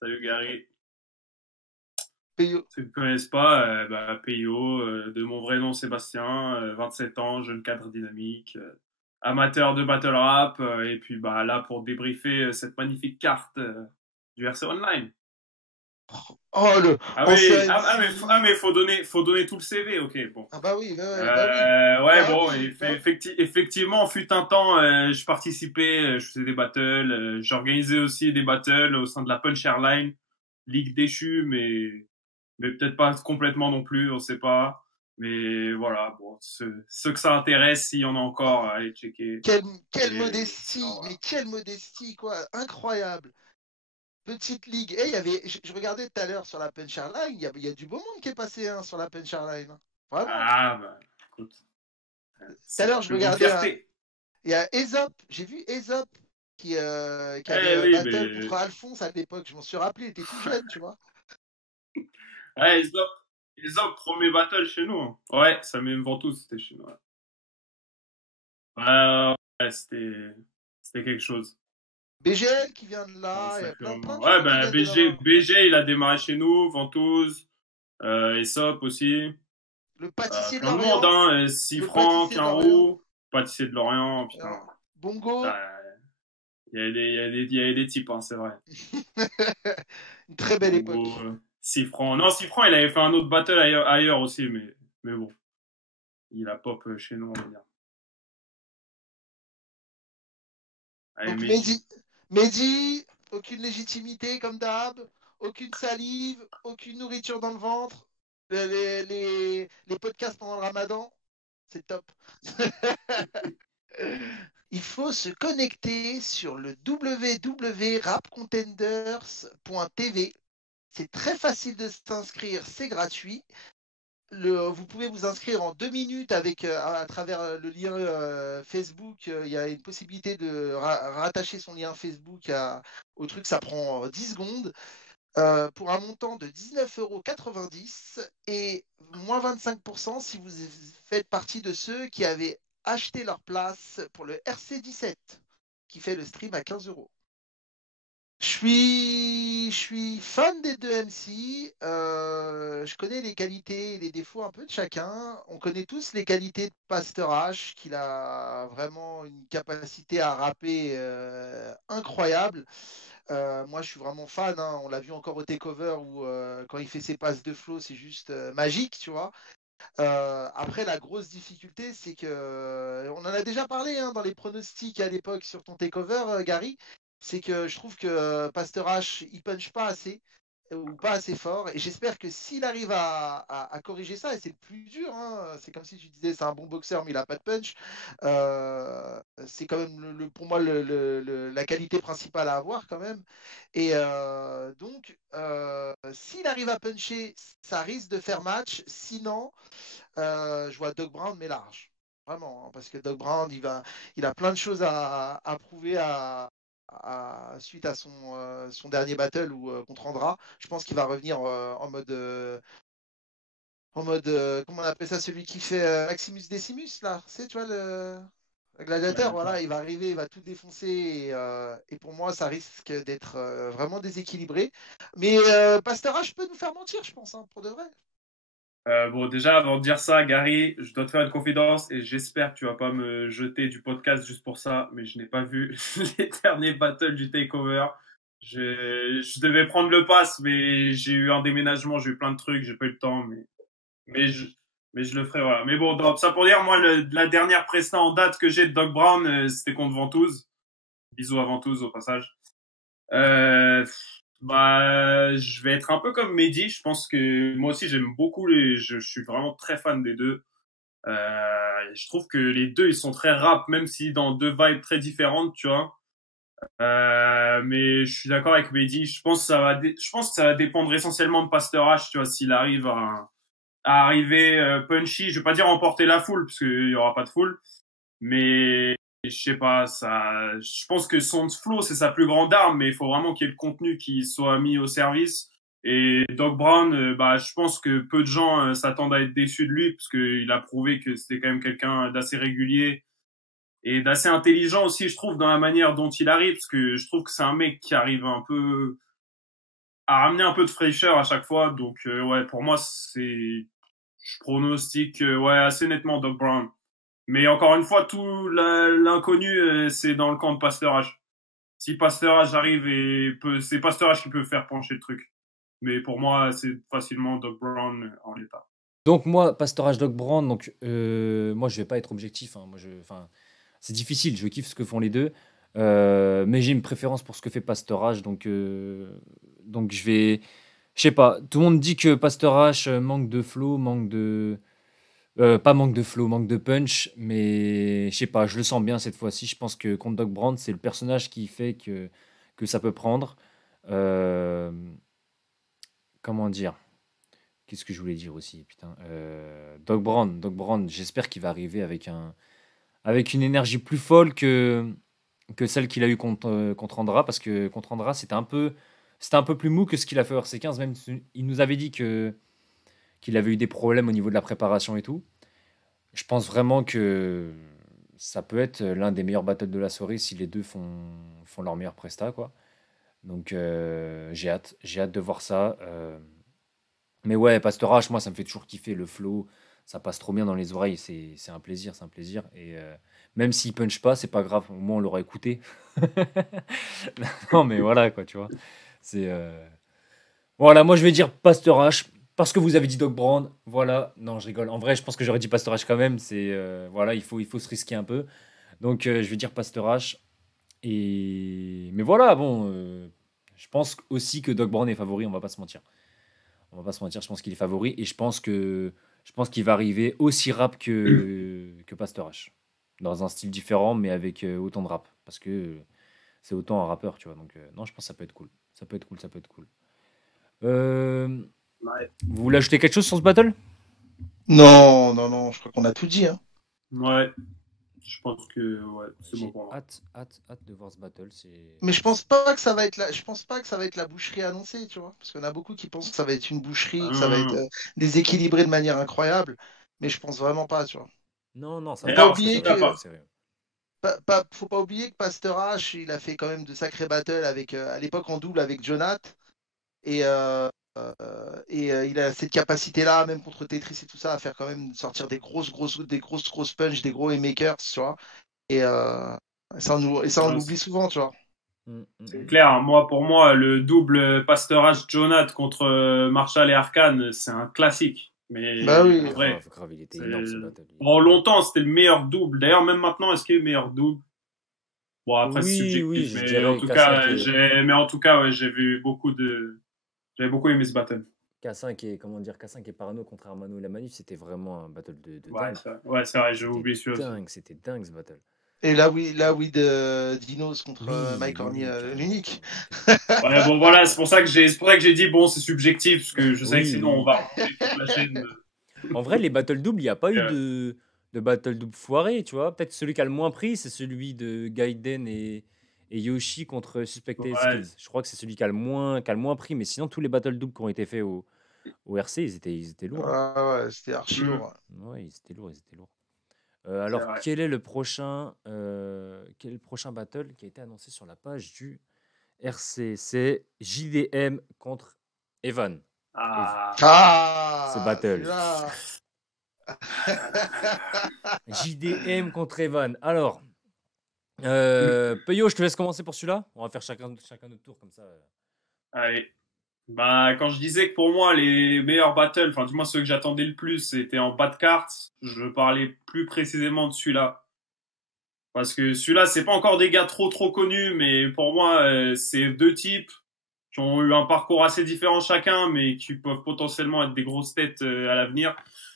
Salut Gary. Peyo. Ceux qui ne connaissent pas, Peyo, de mon vrai nom Sébastien, 27 ans, jeune cadre dynamique, amateur de battle rap, et puis là pour débriefer cette magnifique carte du RC Online. Oh, le Ah ancien oui, MC. mais faut donner tout le CV, ok, bon. Ah bah oui, bah oui. Ouais, bon, Bah oui. effectivement, fut un temps, je participais, je faisais des battles, j'organisais aussi des battles au sein de la Punch Airline, Ligue déchue, mais peut-être pas complètement non plus, on sait pas. Mais voilà, bon, ceux que ça intéresse, s'il y en a Oh, encore, allez checker. quelle, quelle Et sinon, modestie, mais voilà. quelle modestie, quoi. Incroyable. Petite ligue. Eh, il y avait, je regardais tout à l'heure sur la Punch Line, il y a du beau monde qui est passé hein, sur la Punch Line, hein. Vraiment. Ah, écoute, Tout à c'est ma l'heure, je plus grande regardais fierté. il y a Aesop. J'ai vu Aesop qui avait Eh oui, battle contre mais, Alphonse à l'époque. Je m'en suis rappelé, il était tout jeune, tu vois. ouais, les autres, premier battle chez nous, hein. Ouais, ça m'aime tous, c'était chez nous, ouais. Ouais, c'était quelque chose. BGL qui vient de Un là, il y a sacré plein moment. de Ouais, joueurs qui viennent de là-bas. BG, il a démarré chez nous, Ventouse, Aesop aussi. Le pâtissier de Plein de monde, Lorient. hein. Le Sifran, pâtissier de Lorient. Quinrou, pâtissier de Lorient, putain. Bongo. Putain, il y avait des types, hein, c'est vrai. Une très belle Bongo, époque. Sifran. Non, Sifran, il avait fait un autre battle ailleurs aussi, mais bon, il a pop chez nous, on va dire. Allez, Donc Mehdi. Mehdi, aucune légitimité comme d'hab, aucune salive, aucune nourriture dans le ventre. Les podcasts pendant le ramadan, c'est top. Il faut se connecter sur le www.rapcontenders.tv. C'est très facile de s'inscrire, c'est gratuit. Vous pouvez vous inscrire en 2 minutes à travers le lien Facebook. Il y a une possibilité de rattacher son lien Facebook au truc, ça prend 10 secondes pour un montant de 19,90 € et moins 25% si vous faites partie de ceux qui avaient acheté leur place pour le RC17 qui fait le stream à 15 €. Je suis fan des deux MC. Je connais les qualités et les défauts un peu de chacun. On connaît tous les qualités de Pasteur H, qu'il a vraiment une capacité à rapper incroyable. Moi, je suis vraiment fan, hein. On l'a vu encore au takeover où quand il fait ses passes de flow, c'est juste magique, tu vois. Après, la grosse difficulté, c'est que on en a déjà parlé hein, dans les pronostics à l'époque sur ton takeover, Gary. C'est que je trouve que Pasteur H, il punch pas assez ou pas assez fort. Et j'espère que s'il arrive à corriger ça, et c'est le plus dur, hein, c'est comme si tu disais c'est un bon boxeur mais il a pas de punch. C'est quand même pour moi la qualité principale à avoir quand même. Et donc, s'il arrive à puncher, ça risque de faire match. Sinon, je vois Doc Brown, mais large. Vraiment, hein, parce que Doc Brown, il a plein de choses à prouver suite à son dernier battle contre Andra. Je pense qu'il va revenir en mode, comment on appelle ça, celui qui fait Maximus Decimus, là. C'est, tu vois, le gladiateur, voilà, Gladiator. il va arriver, il va tout défoncer. Et pour moi, ça risque d'être vraiment déséquilibré. Mais Pasteur H peut nous faire mentir, je pense, hein, pour de vrai. Bon, déjà, avant de dire ça, Gary, je dois te faire une confidence et j'espère que tu vas pas me jeter du podcast juste pour ça, mais je n'ai pas vu les derniers battles du Takeover. Je devais prendre le pass, mais j'ai eu un déménagement, j'ai eu plein de trucs, j'ai pas eu le temps, mais, je, mais je le ferai, voilà. Mais bon, donc, ça pour dire, moi, la dernière presta en date que j'ai de Doc Brown, c'était contre Ventouse. Bisous à Ventouse au passage. Euh, je vais être un peu comme Mehdi. Je pense que moi aussi j'aime beaucoup je suis vraiment très fan des deux. Je trouve que les deux ils sont très rap, même si dans deux vibes très différentes, tu vois. Mais je suis d'accord avec Mehdi. Je pense que ça va dépendre essentiellement de Pasteur H, tu vois, s'il arrive à arriver punchy. Je vais pas dire emporter la foule parce qu'il y aura pas de foule, mais je sais pas, je pense que son flow, c'est sa plus grande arme, mais il faut vraiment qu'il y ait le contenu qui soit mis au service. Et Doc Brown, je pense que peu de gens s'attendent à être déçus de lui, parce qu'il a prouvé que c'était quand même quelqu'un d'assez régulier et d'assez intelligent aussi, je trouve, dans la manière dont il arrive, parce que je trouve que c'est un mec qui arrive un peu, à ramener un peu de fraîcheur à chaque fois. Donc, ouais, pour moi, je pronostique, ouais, assez nettement Doc Brown. Mais encore une fois, tout l'inconnu, c'est dans le camp de Pasteurage. Si Pasteurage arrive c'est Pasteurage qui peut faire pencher le truc. Mais pour moi, c'est facilement Doc Brown en l'état. Donc moi, Pastorage Dog Brand, donc moi je vais pas être objectif, hein. Enfin, c'est difficile, je kiffe ce que font les deux, mais j'ai une préférence pour ce que fait Pastorage, donc je sais pas. Tout le monde dit que Pastorage manque de flow, pas manque de flow, manque de punch, mais je sais pas, je le sens bien cette fois-ci. Je pense que contre Dog Brand, c'est le personnage qui fait que ça peut prendre. Euh, comment dire? Qu'est-ce que je voulais dire aussi, putain. Doc Brown, j'espère qu'il va arriver avec une énergie plus folle que celle qu'il a eu contre Andra, parce que contre Andra, c'était un peu plus mou que ce qu'il a fait au RC15. Même il nous avait dit qu'il avait eu des problèmes au niveau de la préparation et tout. Je pense vraiment que ça peut être l'un des meilleurs battles de la soirée si les deux font leur meilleur presta, quoi. Donc j'ai hâte de voir ça. Mais ouais, Pastorache, moi, ça me fait toujours kiffer le flow. Ça passe trop bien dans les oreilles. C'est un plaisir, c'est un plaisir. Et même s'il punch pas, c'est pas grave. Au moins, on l'aura écouté. Non, mais voilà, quoi, tu vois. C'est. Voilà, moi, je vais dire Pastorache. Parce que vous avez dit Doc Brand. Voilà. Non, je rigole. En vrai, je pense que j'aurais dit Pastorache quand même. Voilà, il faut se risquer un peu. Donc, je vais dire Pastorache. Mais voilà, bon. Je pense aussi que Doc Brand est favori, on va pas se mentir. On va pas se mentir, je pense qu'il est favori et je pense qu'il va arriver aussi rap que Pastorache. Dans un style différent, mais avec autant de rap. Parce que c'est autant un rappeur, tu vois. Donc, non, je pense que ça peut être cool. Ça peut être cool, ça peut être cool. Ouais. Vous voulez ajouter quelque chose sur ce battle? Non, non, non, je crois qu'on a tout dit. Hein. Ouais, je pense que ouais, c'est bon J'ai pour moi. hâte de voir ce battle. Mais je pense pas que ça va être je pense pas que ça va être la boucherie annoncée, tu vois. Parce qu'il y en a beaucoup qui pensent que ça va être une boucherie, que ça va être déséquilibré de manière incroyable. Mais je pense vraiment pas, tu vois. Non, non, ça Faut va pas D'ailleurs, oublier ça va que, être sérieux. faut pas oublier que Pasteur H, il a fait quand même de sacrés battles avec, à l'époque en double avec Jonath. Et, il a cette capacité-là, même contre Tetris et tout ça, à faire quand même sortir des grosses punch, des gros haymakers, tu vois. Et, on ouais, l'oublie souvent, tu vois. c'est clair. Hein. Moi, pour moi, le double Pasteurage Jonathan contre Marshall et Arkane, c'est un classique. Bah Mais oui. en vrai, Grave, il était énorme ce battle. pendant longtemps, c'était le meilleur double. D'ailleurs, même maintenant, est-ce qu'il est le meilleur double? Bon, après, c'est Oui, subjectif, je mais en dirais tout K5 cas, ouais, j'avais beaucoup aimé ce battle. K5 et comment dire K5 et Parano contre Armano et la Manif, c'était vraiment un battle de Ouais, dingue. c'est vrai, j'ai oublié celui-là aussi. C'était dingue ce battle. Et là, oui, de Dinos contre Mike Horny, carrément, l'unique. Ouais, bon, voilà, c'est pour ça que j'ai dit, bon, c'est subjectif, parce que je sais que Oui, sinon, on oui. va remonter toute la chaîne. En vrai, les battle double, il n'y a pas eu Euh, de battle double foiré, tu vois. Peut-être celui qui a le moins pris, c'est celui de Gaiden et Yoshi contre Suspected ouais, Skills. Je crois que c'est celui qui a le moins pris, mais sinon, tous les battle double qui ont été faits au RC, ils étaient lourds. Hein. Ouais, c'était archi lourd. Ouais, ils étaient lourds, ils étaient lourds. c'est Alors, vrai. quel est le prochain battle qui a été annoncé sur la page du RC? C'est JDM contre Evan. Ah, Ce Ah, battle. celui-là. JDM contre Evan. Alors, Peyo, je te laisse commencer pour celui-là. On va faire chacun notre tour comme ça. allez. Bah, quand je disais que pour moi, les meilleurs battles, enfin, du moins ceux que j'attendais le plus, c'était en bas de cartes, je parlais plus précisément de celui-là. Parce que celui-là, c'est pas encore des gars trop connus, mais pour moi, c'est deux types qui ont eu un parcours assez différent chacun, mais qui peuvent potentiellement être des grosses têtes à l'avenir.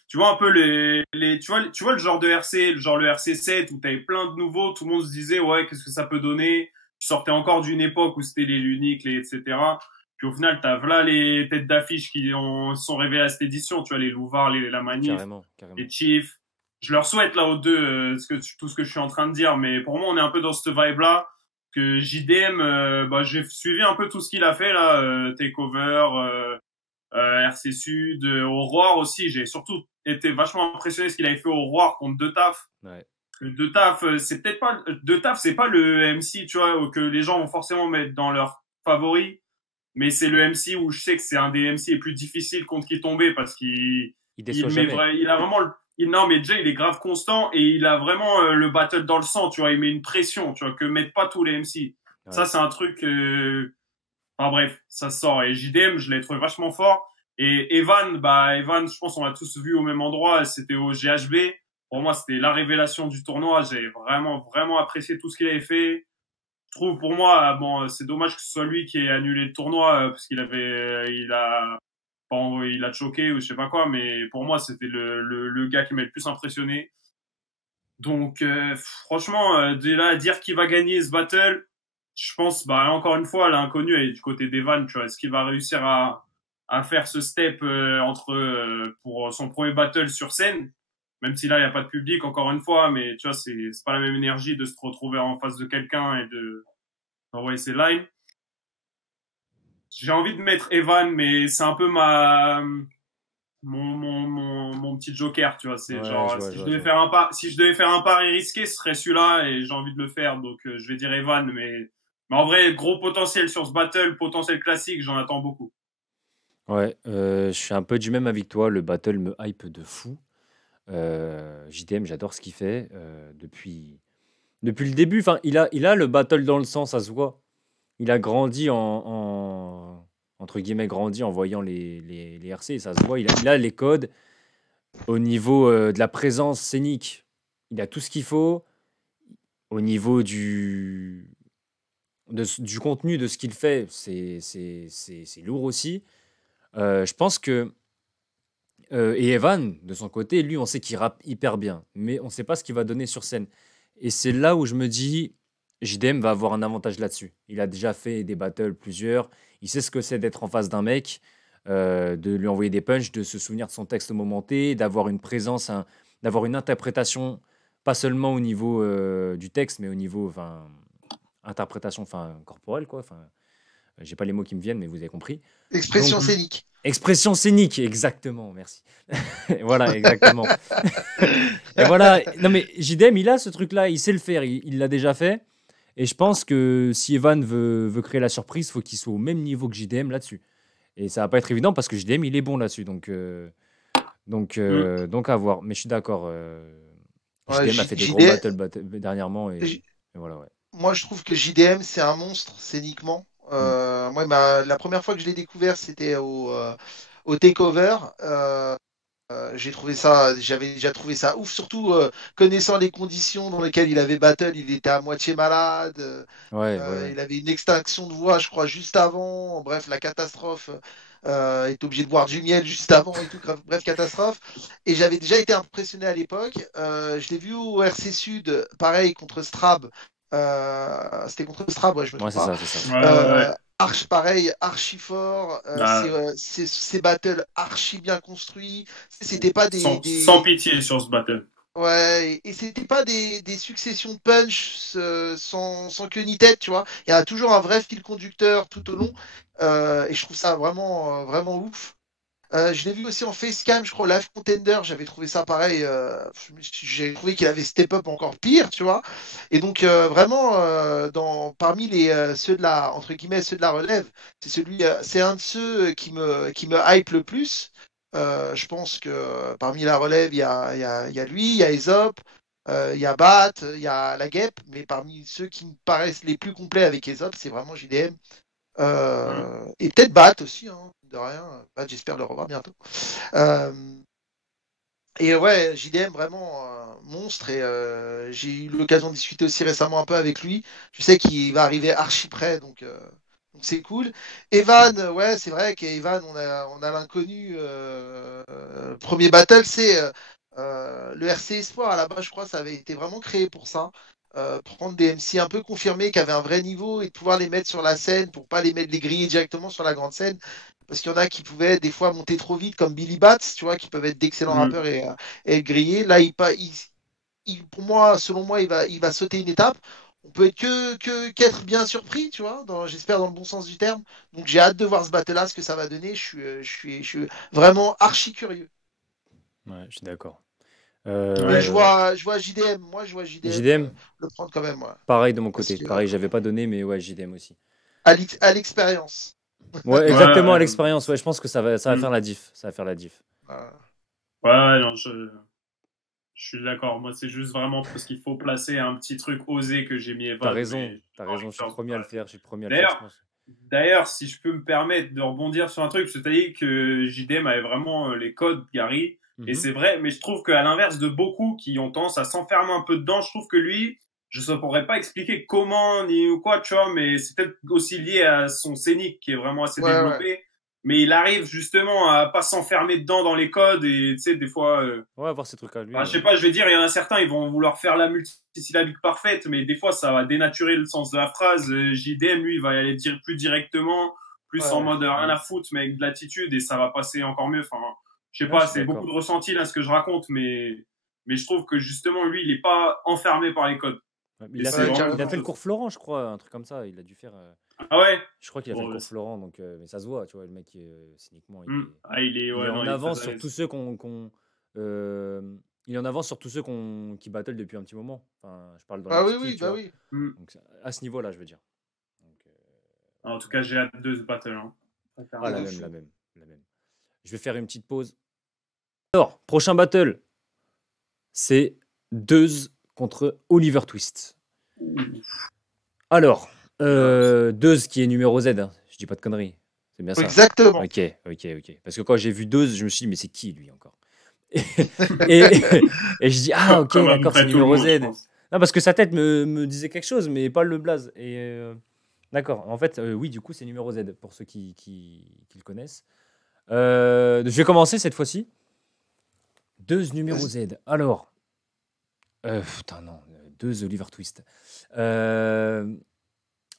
Tu vois un peu tu vois le genre de RC, le RC7 où t'avais plein de nouveaux, tout le monde se disait ouais qu'est-ce que ça peut donner. Tu sortais encore d'une époque où c'était les Luniques, etc. Puis au final t'as voilà les têtes d'affiche sont révélées à cette édition, tu vois les Louvards, la Manif, Carrément, les carrément. Chiefs. Je leur souhaite là aux deux tout ce que je suis en train de dire, mais pour moi on est un peu dans cette vibe là que JDM, bah, j'ai suivi un peu tout ce qu'il a fait là, Takeover, RC Sud, au Roar aussi. J'ai surtout été vachement impressionné ce qu'il avait fait au Roar contre De Taf. Ouais. De Taf, c'est peut-être pas De Taf, c'est pas le MC, tu vois, que les gens vont forcément mettre dans leur favori. mais c'est le MC où je sais que c'est un des MC les plus difficiles contre qui tomber parce Il déçoit jamais. il a vraiment non, mais Jay, il est grave constant et il a vraiment le battle dans le sang, tu vois. Il met une pression, tu vois, que mettent pas tous les MC. Ouais. Ça, c'est un truc. Enfin bref, ça sort. Et JDM, je l'ai trouvé vachement fort. Et Evan, je pense qu'on l'a tous vu au même endroit. C'était au GHB. Pour moi, c'était la révélation du tournoi. J'ai vraiment, vraiment apprécié tout ce qu'il avait fait. Je trouve, pour moi, bon, c'est dommage que ce soit lui qui ait annulé le tournoi parce qu'il avait, il a choqué ou je sais pas quoi. Mais pour moi, c'était le gars qui m'a le plus impressionné. Donc, franchement, de là à dire qui va gagner ce battle, je pense, encore une fois, l'inconnu est du côté d'Evan, tu vois. Est-ce qu'il va réussir à faire ce step pour son premier battle sur scène, même si là, il n'y a pas de public, encore une fois, mais tu vois, c'est pas la même énergie de se retrouver en face de quelqu'un et d'envoyer ses lines. J'ai envie de mettre Evan, mais c'est un peu mon petit joker, tu vois. C'est Ouais, genre, je vois, si je je vois, je devais vois. faire si je devais faire un pari risqué, ce serait celui-là et j'ai envie de le faire. Donc, je vais dire Evan, mais en vrai, gros potentiel sur ce battle, potentiel classique, j'en attends beaucoup. Ouais, je suis un peu du même avec toi. Le battle me hype de fou. JDM, j'adore ce qu'il fait depuis le début. Enfin, il a le battle dans le sang, ça se voit. Il a grandi entre guillemets, grandi en voyant les RC, ça se voit. Il a les codes au niveau de la présence scénique. Il a tout ce qu'il faut. Au niveau du contenu de ce qu'il fait, c'est lourd aussi. Je pense que. Et Evan, de son côté, lui, on sait qu'il rappe hyper bien, mais on ne sait pas ce qu'il va donner sur scène. Et c'est là où je me dis, JDM va avoir un avantage là-dessus. Il a déjà fait des battles plusieurs, il sait ce que c'est d'être en face d'un mec, de lui envoyer des punchs, de se souvenir de son texte au moment T, d'avoir une présence, d'avoir une interprétation, pas seulement au niveau du texte, mais au niveau, enfin, interprétation, enfin, corporelle, quoi. Enfin, j'ai pas les mots qui me viennent, mais vous avez compris. Donc, Expression scénique. expression scénique, exactement, merci. Voilà, exactement. Et voilà, non mais JDM, il a ce truc-là, il sait le faire, il l'a déjà fait. Et je pense que si Evan veut créer la surprise, il faut qu'il soit au même niveau que JDM là-dessus. Et ça va pas être évident parce que JDM, il est bon là-dessus. Donc à voir. Mais je suis d'accord. Ouais, JDM a fait des gros JD, battles dernièrement. J- Et voilà, ouais. moi, je trouve que JDM, c'est un monstre scéniquement. Mm. Moi, la première fois que je l'ai découvert, c'était au Takeover. J'avais déjà trouvé ça ouf, surtout connaissant les conditions dans lesquelles il avait battle, il était à moitié malade, Ouais, ouais, ouais. il avait une extinction de voix, je crois, juste avant. Bref, la catastrophe. Il était obligé de boire du miel juste avant et tout. Bref, catastrophe. Et j'avais déjà été impressionné à l'époque. Je l'ai vu au RC Sud, pareil contre Strab. C'était contre Strab, ouais, je me Ouais, trompe c'est pas. ça, c'est ça. Ouais, ouais, ouais. Pareil, archi fort, Bah, ces battles archi bien construits. C'était pas sans pitié sur ce battle. ouais, et c'était pas des successions de punch sans queue ni tête, tu vois. Il y a toujours un vrai fil conducteur tout au long, et je trouve ça vraiment, vraiment ouf. Je l'ai vu aussi en facecam, je crois, Live Contender, j'avais trouvé ça pareil. J'ai trouvé qu'il avait step up encore pire, tu vois. Et donc, vraiment, parmi ceux de la, entre guillemets, ceux de la relève, c'est un de ceux qui me hype le plus. Je pense que parmi la relève, il y a lui, il y a Aesop, il y a Bat, il y a la Guêpe, mais parmi ceux qui me paraissent les plus complets avec Aesop, c'est vraiment JDM. Mm. Et peut-être Bat aussi, hein, de rien. Bat, j'espère le revoir bientôt. Euh, et ouais, JDM vraiment monstre. Et j'ai eu l'occasion de discuter aussi récemment un peu avec lui. Je sais qu'il va arriver archi près, donc c'est cool. Evan, ouais, c'est vrai qu'Evan, on a l'inconnu. Premier battle, c'est le RC Espoir. À la base, je crois, ça avait été vraiment créé pour ça. Prendre des MC un peu confirmés qui avaient un vrai niveau et de pouvoir les mettre sur la scène pour pas les griller directement sur la grande scène. Parce qu'il y en a qui pouvaient des fois monter trop vite, comme Billy Bats, tu vois, qui peuvent être d'excellents Mm. rappeurs et être grillés. Là, pour moi, selon moi, il va sauter une étape. On peut être qu'être bien surpris, tu vois, j'espère dans le bon sens du terme. Donc j'ai hâte de voir ce battle-là, ce que ça va donner. Je suis vraiment archi curieux. Ouais, je suis d'accord. Mais Ouais. je vois JDM, moi je vois JDM JDM, le prendre quand même, moi. pareil de mon Parce côté. que Pareil, j'avais pas donné, mais ouais, JDM aussi. à l'expérience. Ouais, Ouais, exactement, ouais, l'expérience. Ouais, je pense que ça va faire mm. la diff. Ça va faire la diff. Ouais, non, je suis d'accord. Moi, c'est juste vraiment parce qu'il faut placer un petit truc osé que j'ai mis Evan, mais j'ai T'as pas envie raison. de Je suis le faire premier à le faire. Je suis le premier à le faire, je D'ailleurs, pense. d'ailleurs, si je peux me permettre de rebondir sur un truc, parce que tu as dit que JDM avait vraiment les codes, Gary, et Mhm. c'est vrai, mais je trouve qu'à l'inverse de beaucoup qui ont tendance à s'enfermer un peu dedans, je trouve que lui, je ne pourrais pas expliquer comment ni ou quoi, tu vois, mais c'est peut-être aussi lié à son scénique qui est vraiment assez Ouais, ouais. développé, mais il arrive justement à pas s'enfermer dedans dans les codes, et tu sais, des fois, Ouais, avoir ces trucs à lui. enfin, je Ouais. sais pas, je vais dire, il y en a certains, ils vont vouloir faire la multisyllabique parfaite, mais des fois, ça va dénaturer le sens de la phrase. JDM, lui, il va y aller dire plus directement, plus en Ouais. mode rien à Mhm. foutre, mais avec de l'attitude, et ça va passer encore mieux. Enfin, je sais Ouais, je pas, suis c'est beaucoup de d'accord. ressenti là, ce que je raconte, mais je trouve que justement, lui, il est pas enfermé par les codes. Ouais, Et c'est vraiment une il a bonne fait le chose. cours Florent, je crois, un truc comme ça. Il a dû faire. Ah ouais? Je crois qu'il a fait le Bon, cours Florent, donc, mais ça se voit, tu vois, le mec, cyniquement, ah, il est, il est ouais, non, en il est très avance à sur tous l'aise. ceux il est en avance sur tous ceux qui battle depuis un petit moment. Enfin, je parle dans Ah oui, l'attitude, oui, tu bah vois. oui. Mm. Donc, à ce niveau-là, je veux dire. Donc, En tout cas, j'ai hâte de ce battle. Hein. Très ah, Et clairement. de fou. la même. Je vais faire une petite pause. Alors, prochain battle, c'est Deuz contre Oliver Twist. Alors, Oula. Deuz qui est numéro Z, hein. Je dis pas de conneries. C'est bien ça. Exactement. Ok. Parce que quand j'ai vu Deuz, je me suis dit, mais c'est qui lui encore? et, et je dis, ah ok, Comme à peu d'accord, c'est près tout le numéro monde, je Z. pense. Non, parce que sa tête me disait quelque chose, mais pas le blaze. Et d'accord, en fait, oui, du coup, c'est numéro Z, pour ceux qui le connaissent. Je vais commencer cette fois-ci. Deuz numéro Vas-y. Z. Alors, putain, non, Deuz Oliver Twist. Euh,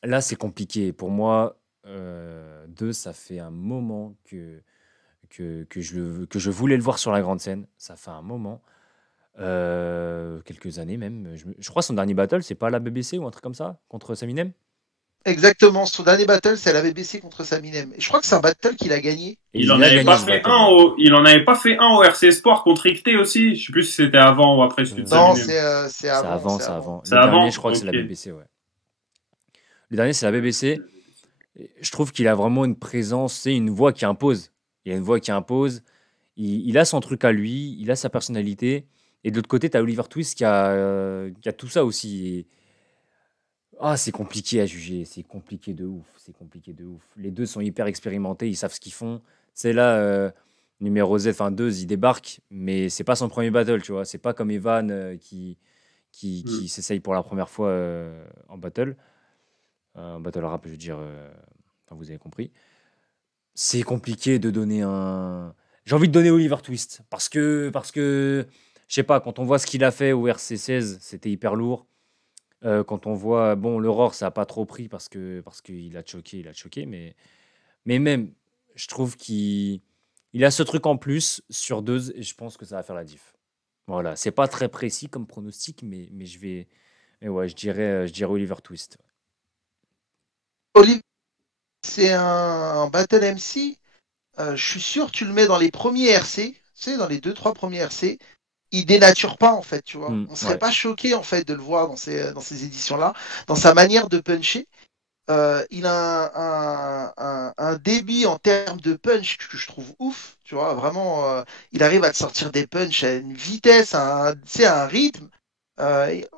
Là, c'est compliqué. Pour moi, Deuz, ça fait un moment que je voulais le voir sur la grande scène. Ça fait un moment. Quelques années même. Je crois son dernier battle, c'est pas la BBC ou un truc comme ça, contre Saminem? Exactement. Son dernier battle, c'est la BBC contre Saminem. Et je crois que c'est un Ouais. battle qu'il a gagné. Et il a gagné ce battle, ouais. Il en avait pas fait un au RC Sport contre Icté aussi. Je sais plus si c'était avant ou après celui de Non, Saminem. c'est C'est avant, avant, c'est c'est avant. avant. C'est Le dernier, je avant? crois que c'est la Ok. BBC, ouais. Le dernier, c'est la BBC. Et je trouve qu'il a vraiment une présence, c'est une voix qui impose. Il a une voix qui impose. Il a son truc à lui, il a sa personnalité. Et de l'autre côté, tu as Oliver Twist qui a tout ça aussi. Ah, c'est compliqué à juger, c'est compliqué de ouf, c'est compliqué de ouf. Les deux sont hyper expérimentés, ils savent ce qu'ils font. C'est là, numéro Z, enfin 2, il débarque, mais c'est pas son premier battle, tu vois. C'est pas comme Evan qui Hmm. s'essaye pour la première fois en battle. En battle rap, je veux dire, enfin, vous avez compris. C'est compliqué de donner un. J'ai envie de donner Oliver Twist, je sais pas, quand on voit ce qu'il a fait au RC16, c'était hyper lourd. Quand on voit, bon, l'Aurore, ça a pas trop pris parce qu'il il a choqué, mais même, je trouve qu'il a ce truc en plus sur deux et je pense que ça va faire la diff. Voilà, c'est pas très précis comme pronostic, mais mais ouais, je dirais Oliver Twist. Olivier, c'est un battle MC. Je suis sûr que tu le mets dans les premiers RC, tu sais, dans les deux, trois premiers RC. Il dénature pas, en fait, tu vois. On serait Ouais, pas choqué, en fait, de le voir dans ces éditions-là, dans sa manière de puncher. Il a un débit en termes de punch que je trouve ouf, tu vois, vraiment, il arrive à te sortir des punchs à une vitesse, tu sais, à un rythme.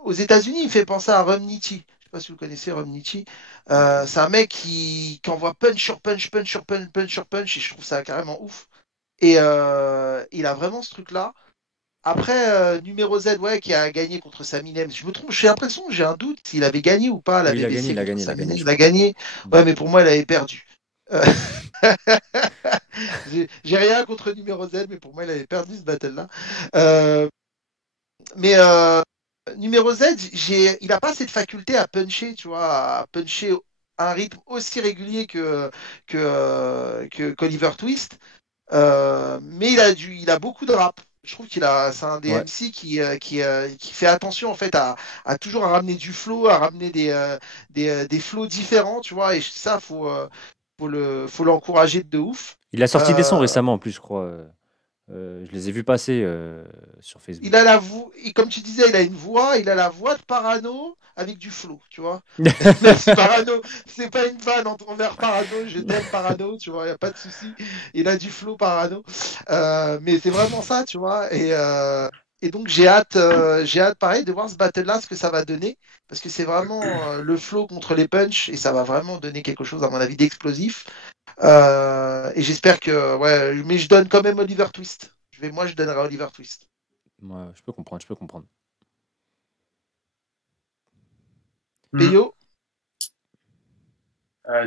Aux États-Unis, il fait penser à Romniti. Je sais pas si vous connaissez Romniti. C'est un mec qui envoie punch sur punch, punch sur punch, punch sur punch, et je trouve ça carrément ouf. Et il a vraiment ce truc-là. Après, numéro Z, ouais, qui a gagné contre Saminem. Je me trompe, j'ai l'impression, j'ai un doute s'il avait gagné ou pas la oui, il a gagné, BBC il a contre gagné, il a gagné, Saminem. je Il a crois. gagné. Mm. Ouais, mais pour moi, il avait perdu. Euh, j'ai rien contre numéro Z, mais pour moi, il avait perdu ce battle-là. Euh, mais numéro Z, il n'a pas cette faculté à puncher, tu vois, à puncher à un rythme aussi régulier qu'Oliver Twist. Mais il a beaucoup de rap. Je trouve c'est un des Ouais. MC qui fait attention en fait à toujours à ramener du flow, à ramener des flows différents, tu vois. Et ça, faut l'encourager de ouf. Il a sorti des sons Euh, récemment en plus, je crois. Je les ai vus passer sur Facebook. Il a la voix, comme tu disais, il a une voix, il a la voix de Parano avec du flow, tu vois. Même si Parano, c'est pas une vanne envers Parano, je t'aime Parano, tu vois, il n'y a pas de souci. Il a du flow Parano. Mais c'est vraiment ça, tu vois. Et donc j'ai hâte pareil de voir ce battle-là, ce que ça va donner. Parce que c'est vraiment le flow contre les punchs et ça va vraiment donner quelque chose, à mon avis, d'explosif. Et j'espère que, ouais, mais je donne quand même Oliver Twist. Moi, je donnerai Oliver Twist. Ouais, je peux comprendre, je peux comprendre. Peyo,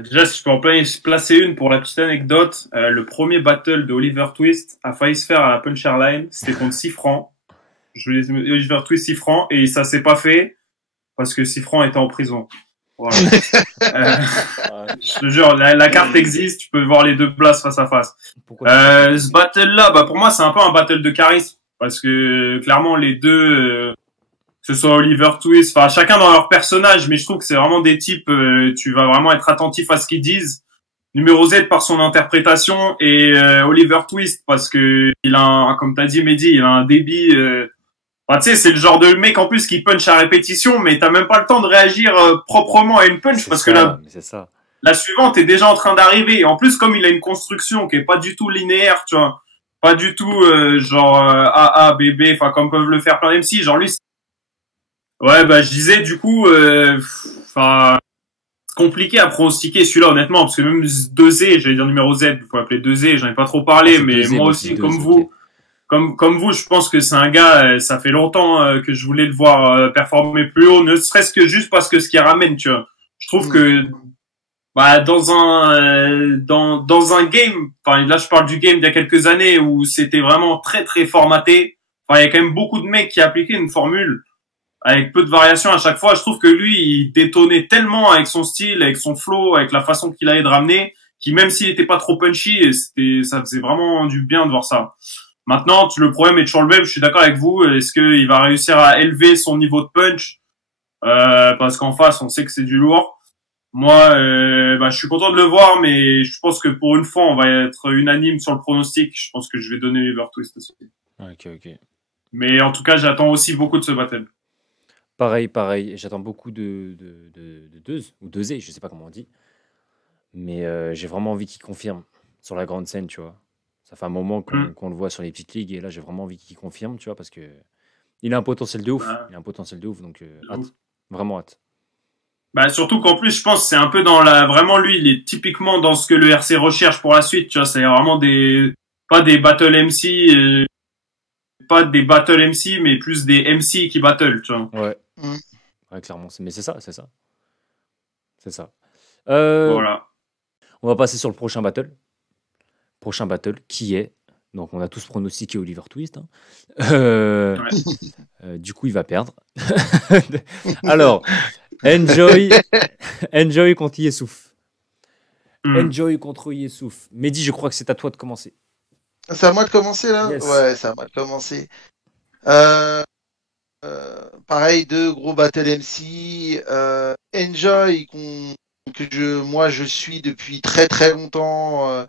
Déjà, si je peux en placer une pour la petite anecdote, le premier battle de Oliver Twist a failli se faire à la Puncherline. C'était contre Sifran. Je voulais Oliver Twist Sifran et ça s'est pas fait parce que Sifran était en prison. Voilà. Je te jure, la carte existe, tu peux voir les deux places face à face. Pourquoi Ce battle-là, bah pour moi, c'est un peu un battle de charisme parce que clairement les deux, que ce soit Oliver Twist, enfin chacun dans leur personnage, mais je trouve que c'est vraiment des types, tu vas vraiment être attentif à ce qu'ils disent. Numéro Z par son interprétation et Oliver Twist parce que il a, comme t'as dit Mehdi, il a un débit. Enfin, tu sais, c'est le genre de mec en plus qui punch à répétition, mais t'as même pas le temps de réagir proprement à une punch parce que la suivante est déjà en train d'arriver. Et en plus, comme il a une construction qui est pas du tout linéaire, tu vois, pas du tout genre AA, BB, enfin comme peuvent le faire plein d'MC, genre lui. Ouais, bah je disais du coup, enfin compliqué à pronostiquer celui-là honnêtement, parce que même 2Z, j'allais dire numéro Z, il faut appeler 2Z, j'en ai pas trop parlé, mais moi aussi comme vous. Okay. Comme vous, je pense que c'est un gars, ça fait longtemps que je voulais le voir performer plus haut, ne serait-ce que juste parce que ce qu'il ramène, tu vois. Je trouve que bah dans un game, enfin là je parle du game d'il y a quelques années où c'était vraiment très très formaté. Enfin il y a quand même beaucoup de mecs qui appliquaient une formule avec peu de variations à chaque fois. Je trouve que lui il détonnait tellement avec son style, avec son flow, avec la façon qu'il avait de ramener, qui même s'il était pas trop punchy, ça faisait vraiment du bien de voir ça. Maintenant, le problème est toujours le même, je suis d'accord avec vous. Est-ce qu'il va réussir à élever son niveau de punch parce qu'en face, on sait que c'est du lourd. Moi, je suis content de le voir, mais je pense que pour une fois, on va être unanime sur le pronostic. Je pense que je vais donner Oliver Twist aussi. Ok. Mais en tout cas, j'attends aussi beaucoup de ce battle. Pareil. J'attends beaucoup de Deuze, ou Deuze, je sais pas comment on dit. Mais j'ai vraiment envie qu'il confirme sur la grande scène, tu vois. Ça fait un moment qu'on le voit sur les petites ligues et là j'ai vraiment envie qu'il confirme, tu vois, parce que il a un potentiel de ouf. Il a un potentiel de ouf, donc hâte. Vraiment hâte. Bah surtout qu'en plus je pense que c'est un peu dans vraiment lui il est typiquement dans ce que le RC recherche pour la suite, tu vois, c'est vraiment pas des battle MC, pas des battle MC mais plus des MC qui battle, tu vois. Ouais, clairement, mais c'est ça. Voilà. On va passer sur le prochain battle. Qui est, donc on a tous pronostiqué Oliver Twist, du coup il va perdre. Alors Enjoy contre Yessouf. Enjoy contre Yessouf. Mehdi, je crois que c'est à toi de commencer. C'est à moi de commencer là. Yes. Ouais, c'est à moi de commencer. Pareil, deux gros battle MC. Enjoy moi je suis depuis très très longtemps.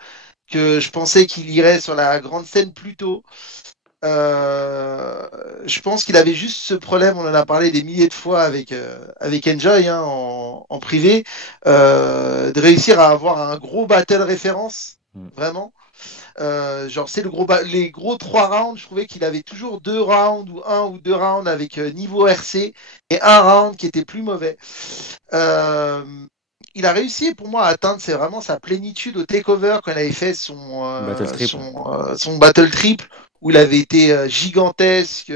Que je pensais qu'il irait sur la grande scène plus tôt. Je pense qu'il avait juste ce problème, on en a parlé des milliers de fois avec Enjoy en privé, de réussir à avoir un gros battle référence, vraiment. Genre c'est les gros 3 rounds, je trouvais qu'il avait toujours 2 rounds ou 1 ou 2 rounds avec niveau RC et un round qui était plus mauvais. Il a réussi pour moi à atteindre vraiment sa plénitude au takeover quand il avait fait son battle triple où il avait été gigantesque.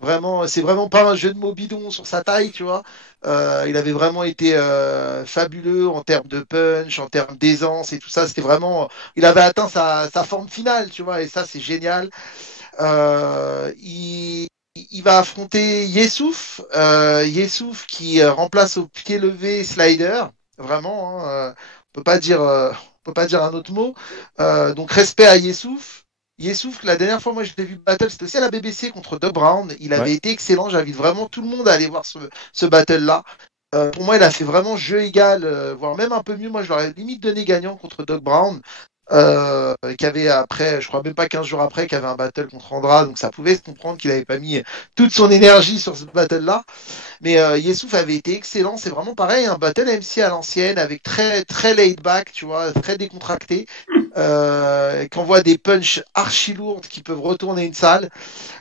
Vraiment, c'est vraiment pas un jeu de mots bidon sur sa taille, tu vois. Il avait vraiment été fabuleux en termes de punch, en termes d'aisance et tout ça. C'était vraiment, il avait atteint sa forme finale, tu vois, et ça c'est génial. Il va affronter Yessouf qui remplace au pied levé Slider, vraiment. On peut pas dire un autre mot. Donc respect à Yessouf. Yessouf, la dernière fois moi je l'ai vu battle, c'était aussi à la BBC contre Doug Brown. Il avait été excellent. J'invite vraiment tout le monde à aller voir ce battle là. Pour moi, il a fait vraiment jeu égal, voire même un peu mieux. Moi, je l'aurais limite donné gagnant contre Doug Brown. qui avait après, je crois même pas 15 jours après, qui avait un battle contre Andra, donc ça pouvait se comprendre qu'il avait pas mis toute son énergie sur ce battle-là. Mais Yesuf avait été excellent, c'est vraiment pareil, un battle MC à l'ancienne, avec très, très laid back, tu vois, très décontracté, qui envoie des punches archi lourdes qui peuvent retourner une salle.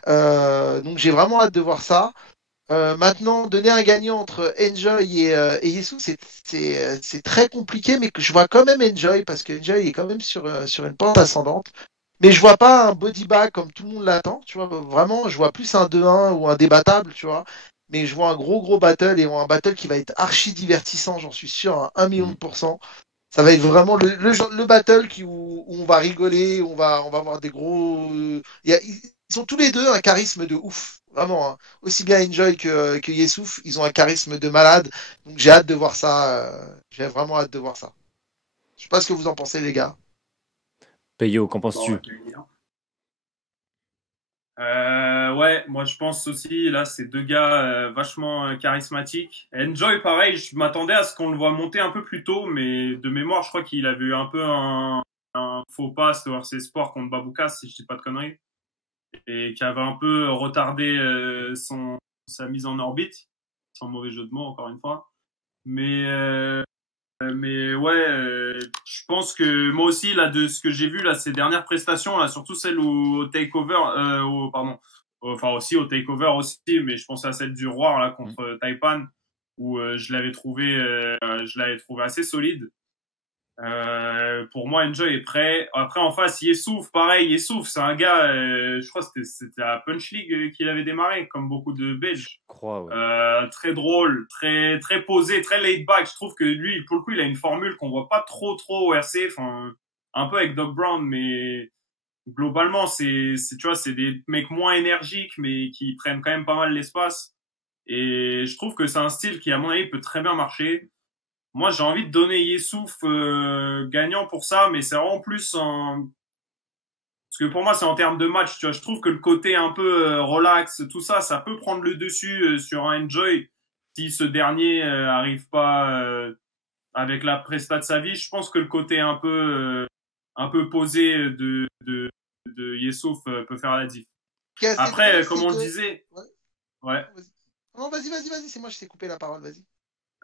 Donc j'ai vraiment hâte de voir ça. Maintenant, donner un gagnant entre Enjoy et Yesu, c'est très compliqué, mais que je vois quand même Enjoy, parce que Enjoy est quand même sur une pente ascendante. Mais je vois pas un body bag comme tout le monde l'attend, tu vois. Vraiment, je vois plus un 2-1 ou un débattable, tu vois. Mais je vois un gros battle et un battle qui va être archi divertissant, j'en suis sûr, à 1 million de Mm. pourcents. Ça va être vraiment le battle où on va rigoler, on va avoir des gros. Ils ont tous les deux un charisme de ouf, vraiment, hein. Aussi bien Enjoy que Yesuf, ils ont un charisme de malade. Donc j'ai hâte de voir ça. J'ai vraiment hâte de voir ça. Je sais pas ce que vous en pensez, les gars. Peyo, qu'en Bon, ouais, penses-tu? je vais dire. Ouais, moi je pense aussi, là, c'est deux gars vachement charismatiques. Enjoy, pareil, je m'attendais à ce qu'on le voit monter un peu plus tôt, mais de mémoire, je crois qu'il avait eu un peu un faux pas sur RC Sport contre Baboukas, si je dis pas de conneries, et qui avait un peu retardé sa mise en orbite, sans mauvais jeu de mots, encore une fois. Mais ouais, je pense que moi aussi, là, de ce que j'ai vu, là, ces dernières prestations, là, surtout celle au takeover, pardon, enfin aussi au takeover aussi, mais je pense à celle du Roi, là, Mm. contre Taipan, où je l'avais trouvé assez solide. Pour moi, Enjoy est prêt. Après, en face, Yessouf, pareil, Yessouf, c'est un gars, je crois que c'était à Punch League qu'il avait démarré, comme beaucoup de Je Belges. crois, ouais. Très drôle, très posé, très laid back. Je trouve que lui, pour le coup, il a une formule qu'on voit pas trop au RC, enfin, un peu avec Doc Brown, mais globalement, tu vois, c'est des mecs moins énergiques, mais qui prennent quand même pas mal l'espace. Et je trouve que c'est un style qui, à mon avis, peut très bien marcher. Moi, j'ai envie de donner Yessouf gagnant pour ça, mais c'est vraiment plus en... Parce que pour moi, c'est en termes de match, tu vois. Je trouve que le côté un peu relax, tout ça, ça peut prendre le dessus sur un Enjoy si ce dernier arrive pas avec la presta de sa vie. Je pense que le côté un peu posé de Yessouf peut faire la diff. Ce qui est assez Après, drôle, comme c'est on que. le disait, Ouais, ouais. non, vas-y. Non, vas-y, c'est moi, je t'ai coupé la parole, vas-y.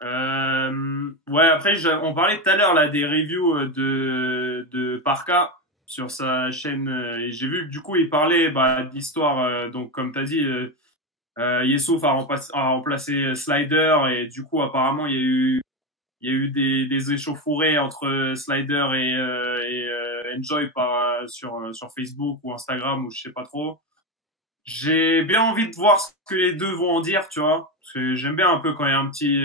Ouais, après, on parlait tout à l'heure là des reviews de Parka sur sa chaîne et j'ai vu que du coup il parlait d'histoire. Donc comme t'as dit, Yessouf a remplacé Slider et du coup apparemment il y a eu des échauffourées entre Slider et Enjoy sur Facebook ou Instagram ou je sais pas trop. J'ai bien envie de voir ce que les deux vont en dire, tu vois, parce que j'aime bien un peu quand il y a un petit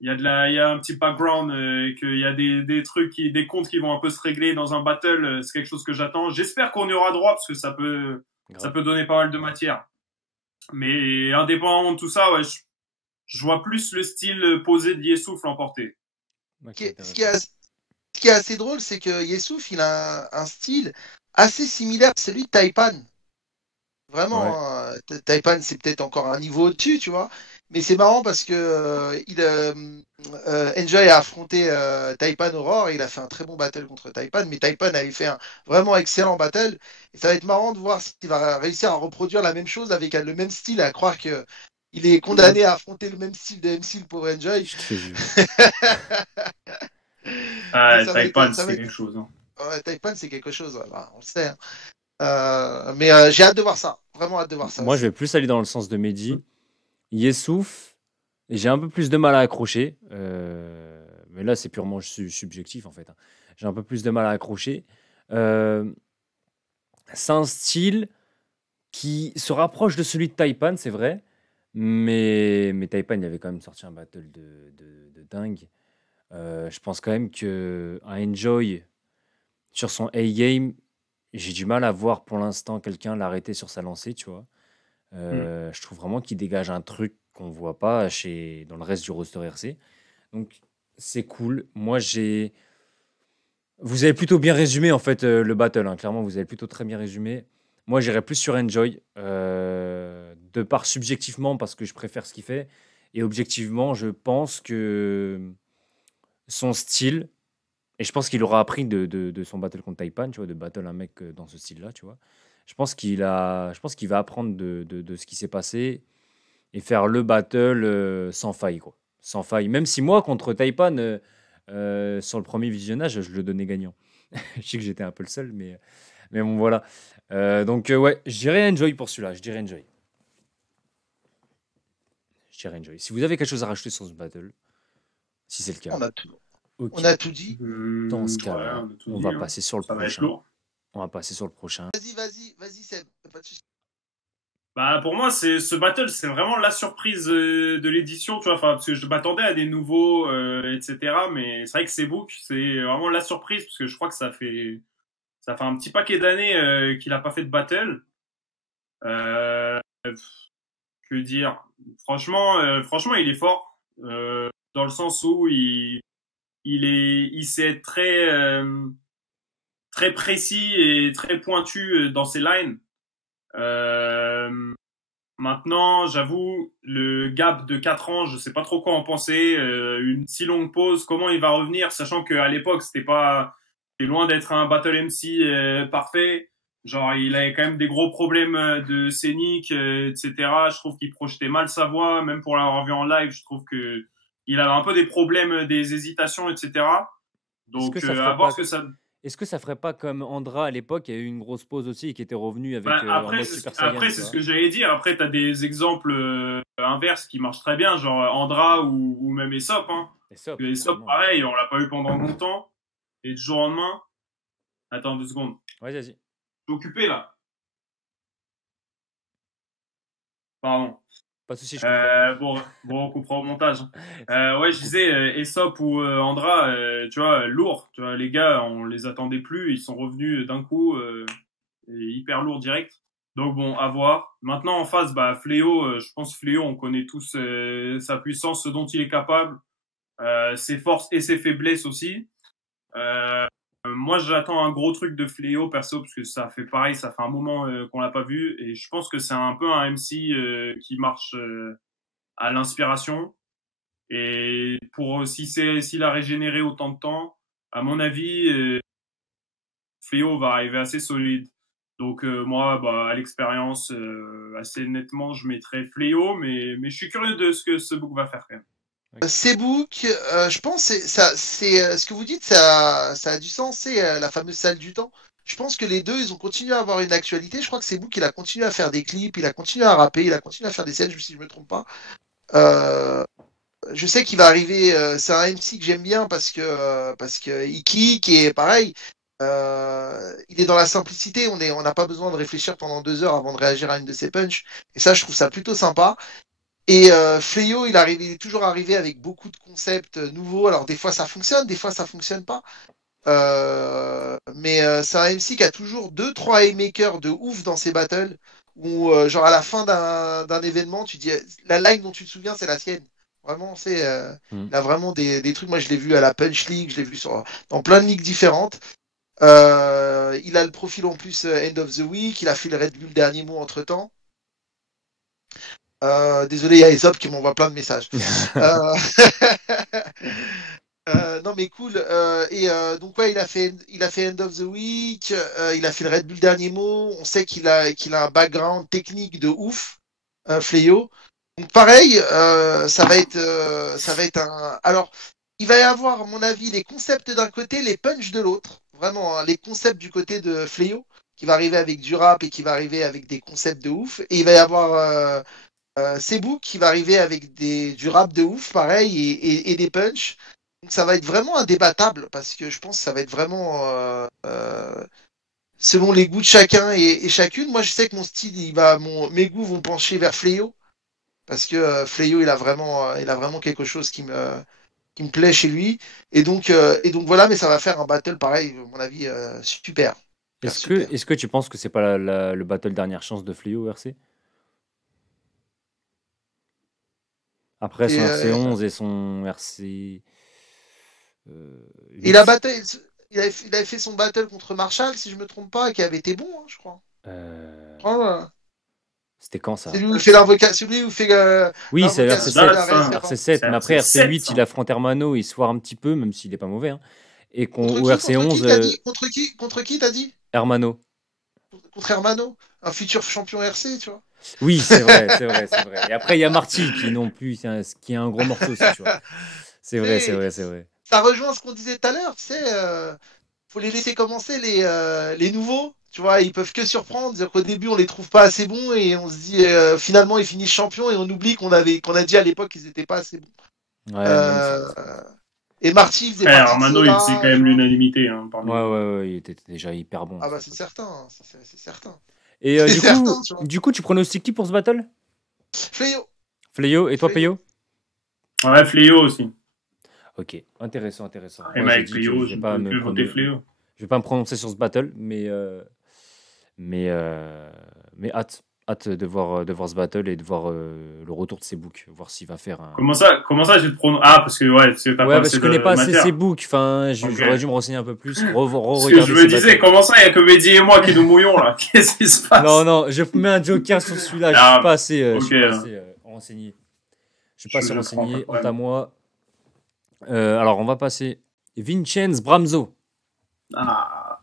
il y a un petit background, qu'il y a des trucs des comptes qui vont un peu se régler dans un battle. C'est quelque chose que j'attends. J'espère qu'on y aura droit parce que ça Grave. peut donner pas mal de matière. Mais indépendamment de tout ça, ouais, je vois plus le style posé de Yessouf l'emporter. Ok, Ce qui est, ce qui intéressant. est assez, ce qui est assez drôle, c'est que Yesuf, il a un style assez similaire à celui de Taipan. Ouais. Vraiment, hein, Taipan, c'est peut-être encore un niveau au-dessus, tu vois. Mais c'est marrant parce que Enjoy a affronté Taipan Aurore et il a fait un très bon battle contre Taipan. Mais Taipan avait fait un vraiment excellent battle. Et ça va être marrant de voir s'il va réussir à reproduire la même chose avec le même style, à croire que il est condamné à affronter le même style de MC, le pauvre Enjoy. Je te jure. Donc Ah, ça va Taipan, être, ça va c'est être... quelque chose. Hein. Ouais, Taipan, c'est quelque chose, ouais, bah, on le sait, hein. Mais j'ai hâte de voir ça. Vraiment hâte de voir ça Moi, je aussi. vais plus aller dans le sens de Mehdi. Yessouf, j'ai un peu plus de mal à accrocher. Mais là, c'est purement subjectif, en fait, hein. J'ai un peu plus de mal à accrocher. Euh, c'est un style qui se rapproche de celui de Taipan, c'est vrai. Mais Taipan, il avait quand même sorti un battle de dingue. Je pense quand même que un Enjoy sur son A-game, j'ai du mal à voir pour l'instant quelqu'un l'arrêter sur sa lancée, tu vois. Hmm. Je trouve vraiment qu'il dégage un truc qu'on voit pas dans le reste du roster RC. Donc, c'est cool. Moi, j'ai. Vous avez plutôt bien résumé, en fait, le battle, hein. Clairement, vous avez plutôt très bien résumé. Moi, j'irais plus sur Enjoy, de part subjectivement, parce que je préfère ce qu'il fait. Et objectivement, je pense que son style Et je pense qu'il aura appris de son battle contre Taipan, tu vois, de battle un mec dans ce style-là, tu vois. Je pense qu'il va apprendre de ce qui s'est passé et faire le battle sans faille, quoi. Sans faille. Même si moi, contre Taipan, sur le premier visionnage, je le donnais gagnant. Je sais que j'étais un peu le seul, mais bon, voilà. Donc, ouais, je dirais Enjoy pour celui-là. Je dirais Enjoy. Je dirais Enjoy. Si vous avez quelque chose à rajouter sur ce battle, si c'est le cas, On a tout, ok. on a tout dit. Dans ce Ouais, cas-là, on a tout on dit, va hein. passer sur le Ça va être prochain. lourd. On va passer sur le prochain. Vas-y, Seb. Pas de souci. Bah, pour moi, ce battle, c'est vraiment la surprise de l'édition, tu vois, enfin, parce que je m'attendais à des nouveaux, etc. Mais c'est vrai que Sebuk, c'est vraiment la surprise, parce que je crois que ça fait un petit paquet d'années qu'il a pas fait de battle. Euh, que dire? Franchement, il est fort, dans le sens où il sait être très précis et très pointu dans ses lines. Maintenant, j'avoue, le gap de 4 ans, je sais pas trop quoi en penser. Une si longue pause, comment il va revenir, sachant qu'à l'époque, c'était loin d'être un battle MC parfait. Genre, il avait quand même des gros problèmes de scénique, etc. Je trouve qu'il projetait mal sa voix, même pour l'avoir vu en live, je trouve que il avait un peu des problèmes, des hésitations, etc. Donc, à voir ce que ça. Est-ce que ça ferait pas comme Andra à l'époque, il y a eu une grosse pause aussi et qui était revenu avec Bah, en après, mode Super Saiyan, tu c'est ce vois. que j'allais dire. Après, t'as des exemples inverses qui marchent très bien, genre Andra ou même Aesop. Hein. Aesop, Aesop, carrément. pareil, on l'a pas eu pendant longtemps. Et du jour au lendemain. Attends 2 secondes. Ouais, vas-y. Je suis occupé là. Pardon. Pas de soucis, je comprends. Bon, on coupera au montage. Ouais, je disais, Aesop ou Andra, tu vois, lourd. Tu vois, les gars, on les attendait plus. Ils sont revenus d'un coup, et hyper lourd direct. Donc bon, à voir. Maintenant, en face, bah, Fléau, je pense Fléau, on connaît tous sa puissance, ce dont il est capable, ses forces et ses faiblesses aussi. Moi, j'attends un gros truc de Fléau, perso, parce que ça fait pareil, ça fait un moment qu'on l'a pas vu, et je pense que c'est un peu un MC qui marche à l'inspiration. Et pour s'il a régénéré autant de temps, à mon avis, Fléau va arriver assez solide. Donc moi, bah, à l'expérience, assez nettement, je mettrais Fléau, mais je suis curieux de ce que ce book va faire quand même. Sebuk, je pense c'est ce que vous dites, ça a du sens, c'est la fameuse salle du temps. Je pense que les deux, ils ont continué à avoir une actualité. Je crois que Sebuk, il a continué à faire des clips, il a continué à rapper, il a continué à faire des scènes, si je me trompe pas. Euh, je sais qu'il va arriver, c'est un MC que j'aime bien parce que il kick et pareil, il est dans la simplicité. On n'a pas besoin de réfléchir pendant 2 heures avant de réagir à une de ses punches. Et ça, je trouve ça plutôt sympa. Et Fléau, il est toujours arrivé avec beaucoup de concepts nouveaux. Alors des fois ça fonctionne, des fois ça fonctionne pas. Mais c'est un MC qui a toujours 2-3 haymakers de ouf dans ses battles. Où genre à la fin d'un événement, tu dis la line dont tu te souviens, c'est la sienne. Vraiment, il a vraiment des trucs. Moi, je l'ai vu à la Punch League, je l'ai vu dans plein de ligues différentes. Il a le profil en plus End of the Week. Il a fait le Red Bull dernier mot entre temps. Désolé, il y a Aesop qui m'envoie plein de messages. Non mais cool. Donc ouais, il a fait End of the Week. Il a fait le Red Bull dernier mot. On sait qu'il a un background technique de ouf, Fléau. Donc pareil, ça va être un. Alors, il va y avoir, à mon avis, les concepts d'un côté, les punchs de l'autre. Vraiment, hein, les concepts du côté de Fléau, qui va arriver avec du rap et qui va arriver avec des concepts de ouf. Et il va y avoir Sebuk qui va arriver avec du rap de ouf, pareil, et des punchs. Donc ça va être vraiment indébattable parce que je pense que ça va être vraiment selon les goûts de chacun et chacune. Moi, je sais que mon style, mes goûts vont pencher vers Fléau parce que Fléau, il a vraiment quelque chose qui me plaît chez lui. Et donc voilà, mais ça va faire un battle pareil, à mon avis, super. Super. Est-ce que tu penses que c'est pas le battle dernière chance de Fléau RC? Après son RC11 et son RC. Il a battu, il avait fait son battle contre Marshall, si je me trompe pas, qui avait été bon, hein, je crois. C'était quand ça? C'est lui où il fait l'invocation, c'est lui où il fait Oui, c'est l'invocation de la RC7. reine serpent. RC7, mais après RC8, ça. il affronte Hermano, il se foire un petit peu, même s'il est pas mauvais, hein. et Contre au qui? RC11, T'as dit? Contre qui t'as dit? Hermano. Contre Hermano, un futur champion RC, tu vois. Oui, c'est vrai, c'est vrai, c'est vrai. Et après, il y a Marty qui non plus, qui est un gros morceau aussi, tu vois. C'est vrai, c'est C'est- vrai, c'est vrai. Ça rejoint ce qu'on disait tout à l'heure, tu sais, faut les laisser commencer les nouveaux, tu vois, ils peuvent que surprendre. C'est-à-dire qu'au début, on les trouve pas assez bons et on se dit finalement ils finissent champions et on oublie qu'on a dit à l'époque qu'ils étaient pas assez bons. Ouais, non, mais Euh, et Marty faisait Frère, partie de Armano, il faisait quand ceux-là, tu même vois. l'unanimité parmi ouais, nous. ouais, ouais, il était déjà hyper bon Ah à bah cette c'est époque. certain, hein, c'est certain. Et C'est certain, tu vois. du coup, tu pronostiques qui pour ce battle? Fléau, Fléau et toi, Fléau. Peyo? Ouais, Fléau aussi. Ok, intéressant, intéressant. Et Moi, j'ai avec dit que Fléau, je ne pouvais plus voter Fléau. je vais pas me prononcer sur ce battle, mais, hâte de voir ce battle et de voir le retour de ses books, voir s'il va faire un. Comment ça, je te prononce? Ah, parce que ouais, t'as Ouais, pas parce que assez je connais de pas assez ses matière. books. Enfin, Ok. j'aurais dû me renseigner un peu plus, Parce que je re-regarder me ses disais, battles. comment ça, il y a que Mehdi et moi qui nous mouillons là? Qu'est-ce qui se passe? Non, non, je mets un joker sur celui-là. Je suis Ah, pas assez, je ok, suis pas assez renseigné. Je suis pas assez je prends, pas de renseigné. Honte à problème. moi. Alors, on va passer. Vincenz Bramzo. Ah,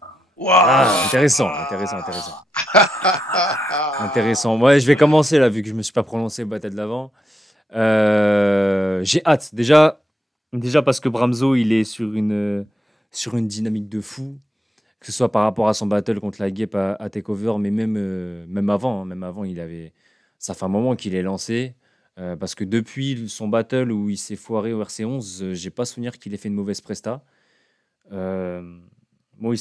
Ah, Waouh. intéressant, intéressant, intéressant. Intéressant. Ouais, je vais commencer là, vu que je me suis pas prononcé au battle de l'avant. J'ai hâte. Déjà parce que Bramzo, il est sur une dynamique de fou. Que ce soit par rapport à son battle contre la Guêpe à Takeover, mais même avant. Même avant, ça fait un moment qu'il est lancé. Parce que depuis son battle où il s'est foiré au RC11, j'ai pas souvenir qu'il ait fait une mauvaise presta. Euh, bon,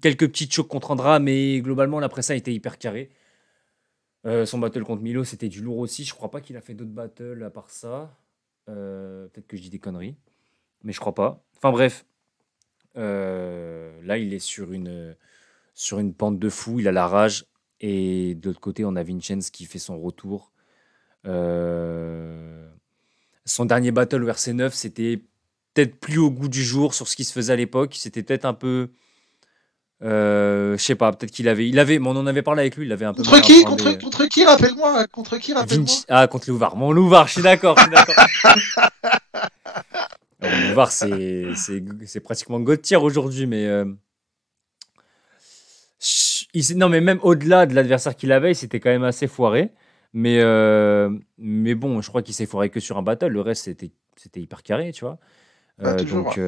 quelques petites chocs contre Andra, mais globalement, la presta était hyper carrée. Son battle contre Milo, c'était du lourd aussi. Je crois pas qu'il a fait d'autres battles à part ça. Peut-être que je dis des conneries, mais je crois pas. Enfin bref, là, il est sur une pente de fou. Il a la rage. Et de l'autre côté, on a Vincenz qui fait son retour. Euh, Son dernier battle au RC9, c'était peut-être plus au goût du jour sur ce qui se faisait à l'époque. C'était peut-être un peu. Je sais pas, peut-être mais on en avait parlé avec lui, il avait un peu mal appréhendé. Contre qui, rappelle-moi, contre qui, rappelle-moi. Ah, contre Louvard. Mon Louvard, je suis d'accord, je suis d'accord. Bon, Louvard, c'est pratiquement God-tier aujourd'hui, mais. Non, mais même au-delà de l'adversaire qu'il avait, c'était quand même assez foiré. Mais bon, je crois qu'il s'est foiré que sur un battle. Le reste, c'était hyper carré, tu vois. Bah, toujours. Donc.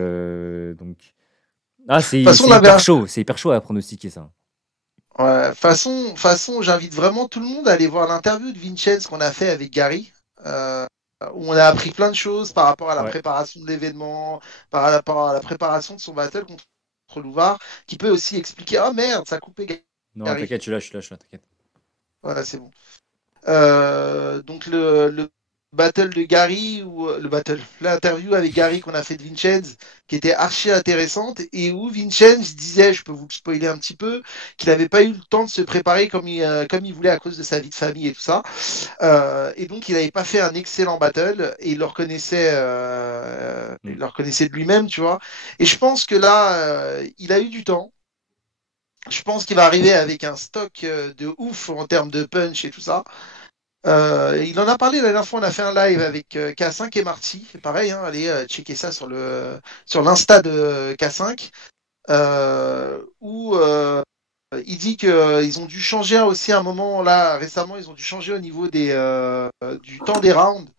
Ah, De toute façon, on avait c'est hyper chaud à pronostiquer ça. ouais, façon, j'invite vraiment tout le monde à aller voir l'interview de Vincenz qu'on a fait avec Gary, euh, où on a appris plein de choses par rapport à la Ouais. préparation de l'événement, par rapport à la préparation de son battle contre Louvard, qui peut aussi expliquer, ah merde, ça a coupé Non, Gary. t'inquiète, je suis là, t'inquiète. Voilà, c'est bon. Donc le battle de Gary ou l'interview avec Gary qu'on a fait de Vincenz qui était archi intéressante et où Vincenz disait, je peux vous le spoiler un petit peu, qu'il n'avait pas eu le temps de se préparer comme il voulait à cause de sa vie de famille et tout ça. Et donc il n'avait pas fait un excellent battle et il le reconnaissait de lui-même, tu vois. Et je pense que là, il a eu du temps. Je pense qu'il va arriver avec un stock de ouf en termes de punch et tout ça. Il en a parlé la dernière fois, on a fait un live avec K5 et Marty. Pareil, hein, allez checker ça sur l'Insta de K5, où il dit qu'ils ont dû changer aussi un moment là récemment, ils ont dû changer au niveau du temps des rounds.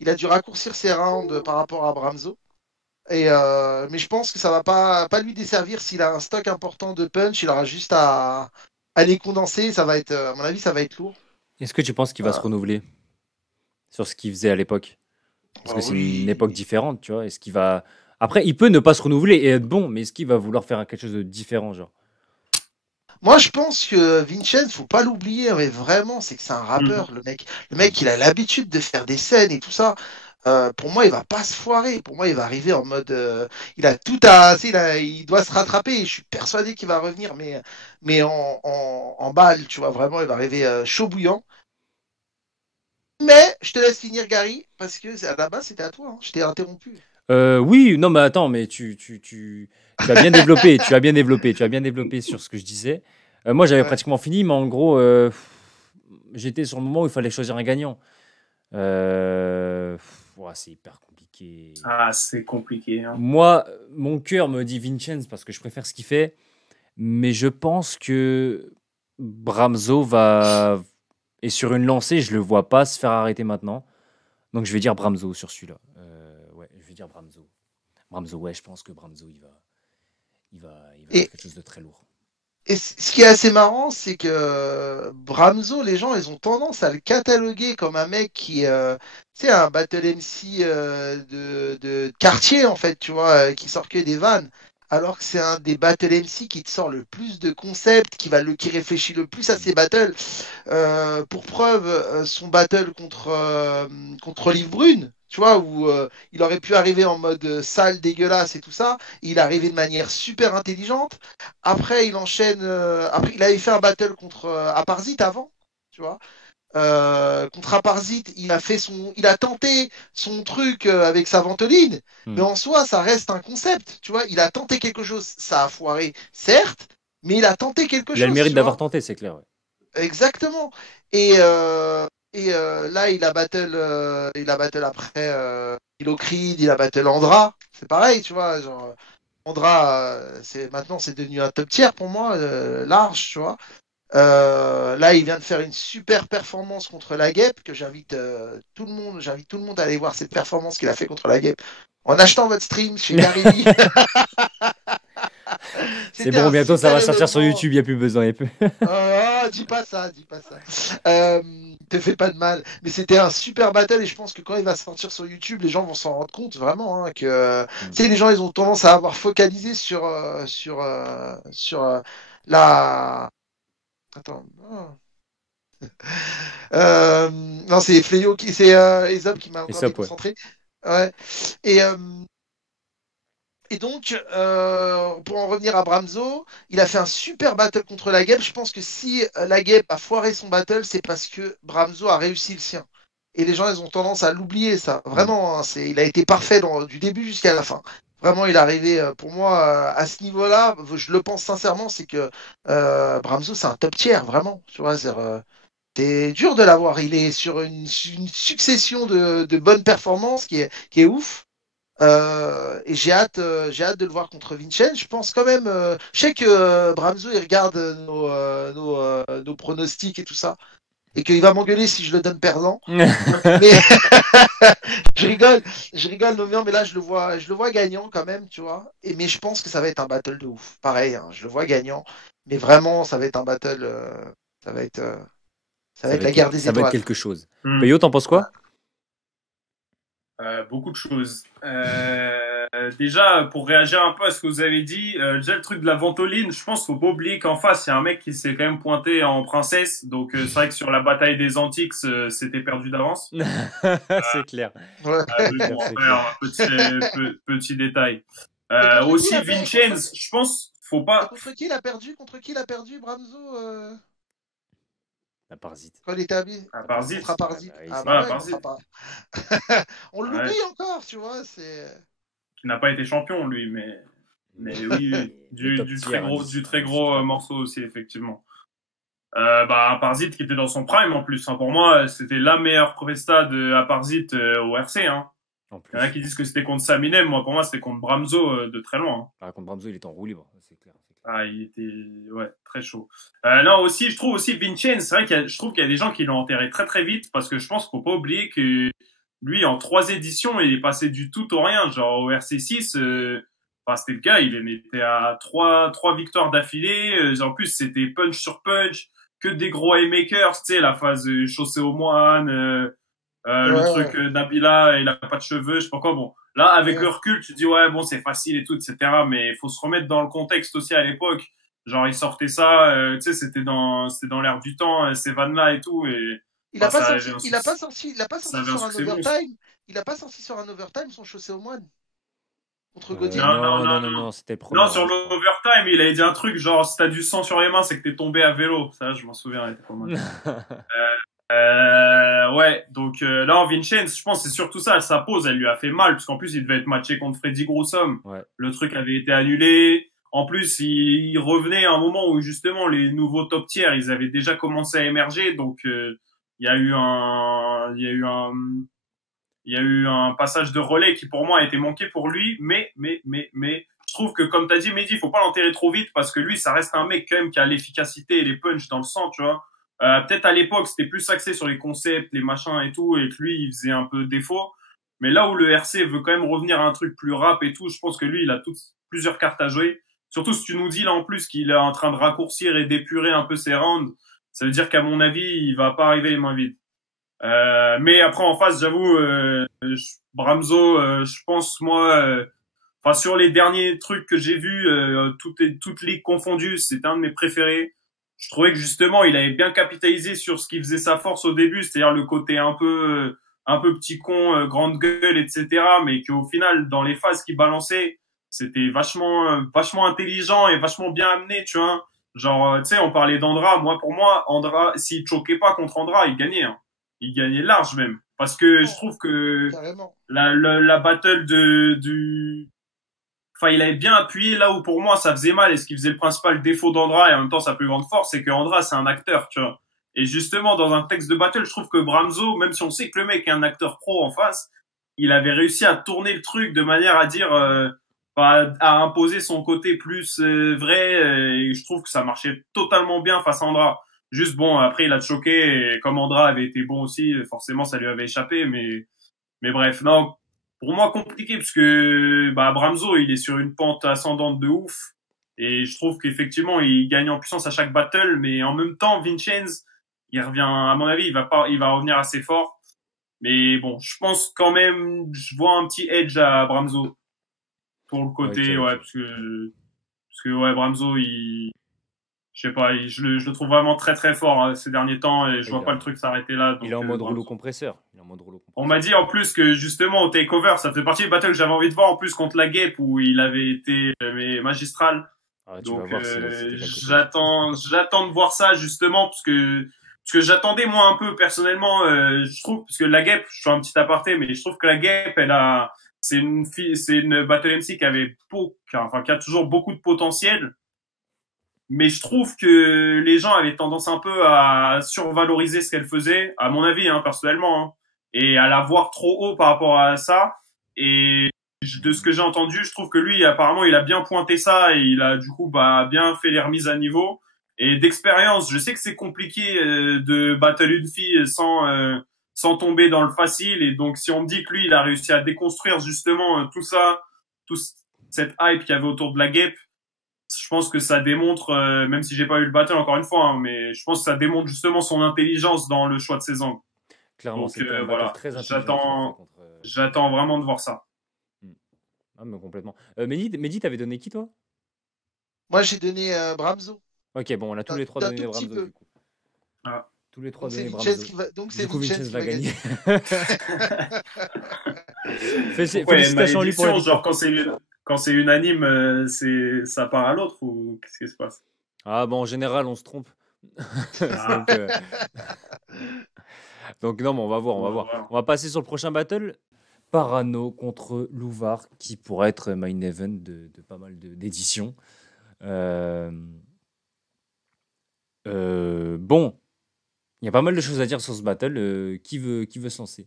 Il a dû raccourcir ses rounds par rapport à Bramzo. Mais je pense que ça va pas lui desservir s'il a un stock important de punch, il aura juste à les condenser. Ça va être, à mon avis, ça va être lourd. Est-ce que tu penses qu'il va se renouveler sur ce qu'il faisait à l'époque? Parce que c'est une époque Oui. différente, tu vois. Est-ce qu'il va. Après, il peut ne pas se renouveler et être bon, mais est-ce qu'il va vouloir faire quelque chose de différent, genre? Moi, je pense que Vincenz, faut pas l'oublier, mais vraiment, c'est que c'est un rappeur, le mec. Le mec, il a l'habitude de faire des scènes et tout ça. Pour moi, il va pas se foirer. Pour moi, il va arriver en mode, il a tout à, tu sais, il doit se rattraper. Je suis persuadé qu'il va revenir, mais en balle, tu vois, vraiment, il va arriver chaud bouillant. Mais je te laisse finir, Gary, parce que à la base, c'était à toi, hein. Je t'ai interrompu. Oui, non, mais attends, mais tu as bien développé, tu as bien développé sur ce que je disais. Moi, j'avais Ouais. pratiquement fini, mais en gros, j'étais sur le moment où il fallait choisir un gagnant. Ouais, c'est hyper compliqué. qui est... Ah, c'est compliqué. Hein. Moi, mon cœur me dit Vincenz parce que je préfère ce qu'il fait, mais je pense que Bramzo est sur une lancée, je le vois pas se faire arrêter maintenant. Donc je vais dire Bramzo sur celui-là. Ouais, je vais dire Bramzo. Bramzo, ouais, je pense que Bramzo, il va faire Et, quelque chose de très lourd. et ce qui est assez marrant, c'est que Bramzo, les gens, ils ont tendance à le cataloguer comme un mec qui, tu sais, un battle MC de quartier, en fait, tu vois, qui sort que des vannes. Alors que c'est un des battle MC qui te sort le plus de concepts, qui réfléchit le plus à ses battles. Pour preuve, son battle contre Olive Brune, tu vois, où il aurait pu arriver en mode sale, dégueulasse et tout ça. Il est arrivé de manière super intelligente. Après, il enchaîne. Après, il avait fait un battle contre Aparzit avant, tu vois. Contre Aparzit, il a tenté son truc avec sa ventoline, mais Hmm. en soi, ça reste un concept, tu vois. Il a tenté quelque chose, ça a foiré, certes, mais il a tenté quelque Il a le chose, mérite tu d'avoir vois. tenté, c'est clair. Ouais. Exactement. Là, il a battle après Ilocrid, il a battle Andra. C'est pareil, tu vois. Genre, Andra, maintenant, c'est devenu un top tier pour moi, large, tu vois. Là, il vient de faire une super performance contre la Guêpe, que j'invite tout le monde à aller voir cette performance qu'il a fait contre la Guêpe en achetant votre stream chez Gary. C'est C'était bon, un bientôt ça super va sortir sur événement. YouTube, il n'y a plus besoin. Dis pas ça, dis pas ça. Euh, Te fais pas de mal. Mais c'était un super battle et je pense que quand il va sortir sur YouTube, les gens vont s'en rendre compte vraiment hein, que, Hmm. tu sais, les gens ils ont tendance à avoir focalisé sur la. Attends. Non, c'est Fléau c'est Aesop qui m'a Et encore ça, ouais. déconcentré. Ouais. Et Et donc, pour en revenir à Bramzo, il a fait un super battle contre la Guêpe. Je pense que si la Guêpe a foiré son battle, c'est parce que Bramzo a réussi le sien. Et les gens, ils ont tendance à l'oublier, ça. Hmm. Vraiment, hein, il a été parfait du début jusqu'à la fin. Vraiment, il est arrivé, pour moi, à ce niveau-là, je le pense sincèrement, c'est que Bramzo, c'est un top tier, vraiment. Tu vois, c'est dur de l'avoir. Il est sur une succession de bonnes performances qui est ouf. Et j'ai hâte de le voir contre Vincenz. Je pense quand même, je sais que Bramzo il regarde nos pronostics et tout ça, et qu'il va m'engueuler si je le donne perdant. Donc, mais je rigole, non, mais là je le vois gagnant quand même, tu vois. Mais je pense que ça va être un battle de ouf. Pareil, hein, je le vois gagnant, mais vraiment ça va être un battle, ça va être, euh, ça va être la guerre des Ça va être étoiles. quelque chose. Hmm. Peyo, t'en penses Ouais. quoi? Beaucoup de choses. Déjà, pour réagir un peu à ce que vous avez dit, déjà le truc de la ventoline, je pense qu'il faut pas oublier qu'en face, il y a un mec qui s'est quand même pointé en princesse. Donc c'est vrai que sur la bataille des Antiques, c'était perdu d'avance. C'est clair. Ouais. C'est Mais clair, bon, c'est après, clair. petit détail. Et contre qui il Aussi, a perdu? Contre, Vincenz, je pense, faut et pas... contre qui il a perdu? Contre qui il a perdu, Bramzo? La parasite. Quand il était habillé À La contre parasite. Parzit. Ouais, Aparzit. bah oui, Ah c'est bah Ouais, à ouais, clair. contre Parzit. Aparzit. On l'oublie Ouais. encore, tu vois, c'est. Qui n'a pas été champion, lui, mais oui, oui. Mais top tier, Du très gros indiscutable. morceau aussi, effectivement. Parzit qui était dans son prime en plus. Hein. Pour moi, c'était la meilleure presta de Parzit au RC. Hein. En Il y en a plus. qui disent que c'était contre Saminem. Moi, pour moi, c'était contre Bramzo de très loin. Hein. Par contre, Bramzo, il est en roue libre. C'est clair. C'est clair. Ah, il était ouais, très chaud. Non, aussi, je trouve aussi Vincenz, c'est vrai je trouve qu'il y a des gens qui l'ont enterré très très vite parce que je pense qu'il faut pas oublier que lui, en 3 éditions, il est passé du tout au rien. Genre au RC6, c'était le cas, il en était à trois victoires d'affilée. En plus, c'était punch sur punch, que des gros haymakers, tu sais, la phase chaussée aux moines, le Ouais, truc Nabila, il a pas de cheveux, je sais pas quoi. Bon, là, avec ouais. le recul, tu te dis ouais, bon, c'est facile et tout, etc. Mais il faut se remettre dans le contexte aussi à l'époque. Genre, il sortait ça, tu sais, c'était dans l'air du temps, ces vannes-là et tout, et Il a pas ça avait sorti, il a pas sorti, il a pas ça sorti avait un sur un succès monstre. overtime. Il a pas sorti sur un overtime son chaussé au moine contre Gaudier. Non, non, Non, non, non, non, non. non, c'était le premier Non, sur round, je crois. l'overtime, il avait dit un truc genre, si t'as du sang sur les mains, c'est que t'es tombé à vélo. Ça, je m'en souviens, il était pas mal. Ouais, donc là, en Vincenz, je pense que c'est surtout ça. Sa pause, elle lui a fait mal, parce qu'en plus, il devait être matché contre Freddy Grossom. Ouais. Le truc avait été annulé. En plus, il revenait à un moment où justement les nouveaux top tiers, ils avaient déjà commencé à émerger. Donc, il y a eu un, Il y a eu un passage de relais qui pour moi a été manqué pour lui, mais je trouve que comme t'as dit Mehdi, il faut pas l'enterrer trop vite parce que lui ça reste un mec quand même qui a l'efficacité et les punchs dans le sang, tu vois. Peut-être à l'époque c'était plus axé sur les concepts, les machins et tout, et que lui il faisait un peu défaut. Mais là où le RC veut quand même revenir à un truc plus rap et tout, je pense que lui il a plusieurs cartes à jouer. Surtout si tu nous dis là en plus qu'il est en train de raccourcir et d'épurer un peu ses rounds, ça veut dire qu'à mon avis il va pas arriver les mains vides. Mais après en face, j'avoue, Bramzo, je pense moi, enfin sur les derniers trucs que j'ai vus, toutes ligues confondues, c'est un de mes préférés. Je trouvais que justement, il avait bien capitalisé sur ce qui faisait sa force au début, c'est-à-dire le côté un peu petit con, grande gueule, etc. Mais qu'au final, dans les phases qu'il balançait, c'était vachement intelligent et vachement bien amené, tu vois. Genre, tu sais, on parlait d'Andra. Moi, pour moi, Andra, s'il choquait pas contre Andra, il gagnait. Hein. Il gagnait large même. Parce que je Oh, trouve que carrément. la battle du enfin, il avait bien appuyé là où pour moi ça faisait mal et ce qui faisait le principal défaut d'Andra et en même temps sa plus grande force, c'est que Andra c'est un acteur, tu vois. Et justement, dans un texte de battle, je trouve que Bramzo, même si on sait que le mec est un acteur pro en face, il avait réussi à tourner le truc de manière à dire, à imposer son côté plus vrai. Et je trouve que ça marchait totalement bien face à Andra. Juste bon, après il a choqué et comme Andra avait été bon aussi, forcément ça lui avait échappé, mais bref, non, pour moi compliqué parce que bah Bramzo il est sur une pente ascendante de ouf et je trouve qu'effectivement il gagne en puissance à chaque battle, mais en même temps Vincenz il revient, à mon avis il va revenir assez fort, mais bon je pense quand même je vois un petit edge à Bramzo pour le Ok, côté, ouais, ok. parce que ouais Bramzo il je sais pas, je le trouve vraiment très très fort hein, ces derniers temps et je vois Il pas le a, truc s'arrêter là, il est donc en mode rouleau Bramzo. compresseur. Il est en mode rouleau On m'a compresseur. dit en plus que justement au takeover, ça fait partie du battle que j'avais envie de voir en plus contre la Guêpe où il avait été mais magistral. Ah, tu vas Donc voir si t'es quelque chose. j'attends de voir ça justement parce que j'attendais moi un peu personnellement, je trouve parce que la Guêpe, je fais un petit aparté, mais je trouve que la Guêpe c'est une battle MC qui avait qui a toujours beaucoup de potentiel, mais je trouve que les gens avaient tendance un peu à survaloriser ce qu'elle faisait, à mon avis, hein, personnellement, hein, et à la voir trop haut par rapport à ça. Et de ce Mhm. que j'ai entendu, je trouve que lui, apparemment, il a bien pointé ça et il a du coup bah, bien fait les remises à niveau. Et d'expérience, je sais que c'est compliqué de battle une fille sans tomber dans le facile. Et donc, si on me dit que lui, il a réussi à déconstruire justement tout ça, toute cette hype qu'il y avait autour de la guêpe, je pense que ça démontre, même si j'ai pas eu le battle encore une fois, hein, mais je pense que ça démontre justement son intelligence dans le choix de ses angles. Clairement, Donc c'était un battle voilà, très intelligent qu'il a fait contre. j'attends vraiment de voir ça. Hmm. Ah, mais complètement. Mehdi, t'avais donné qui, toi? Moi, j'ai donné Bramzo, Ok, bon, on a tous les trois d'un donné tout les petit Bramzo, peu. du coup. Ah. Tous les trois Donc c'est donné Vincenz Bramzo. Donc c'est Du coup, Vincenz Vincenz qui va va gagner. gagner. Pourquoi il y a une Félicitations à lui pour la malédiction, genre victoire. quand c'est unanime, ça part à l'autre ou qu'est-ce qui se passe? Ah, bon, en général, on se trompe. Ah, Donc, non, mais on va voir, on va bon, voir. voilà. On va passer sur le prochain battle. Parano contre Louvar, qui pourrait être main event de pas mal d'éditions. Euh, bon, il y a pas mal de choses à dire sur ce battle. Qui veut se lancer?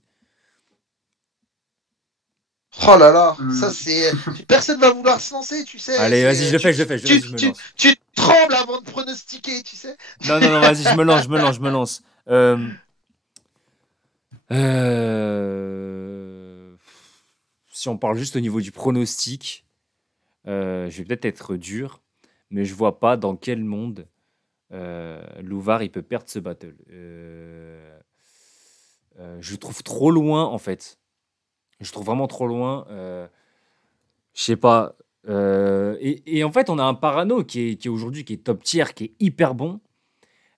Oh là là, ça Hum, c'est. Personne va vouloir se lancer, tu sais. Allez, vas-y, je C'est. le fais, je le fais, vas-y, je me lance. Tu trembles avant de pronostiquer, tu sais. Non, non, non, vas-y, je me lance. Euh, Si on parle juste au niveau du pronostic, je vais peut-être être dur, mais je vois pas dans quel monde Louvar il peut perdre ce battle. Je le trouve trop loin en fait. Je trouve vraiment trop loin. Je sais pas. Et en fait, on a un Parano qui est aujourd'hui qui est top tier, qui est hyper bon,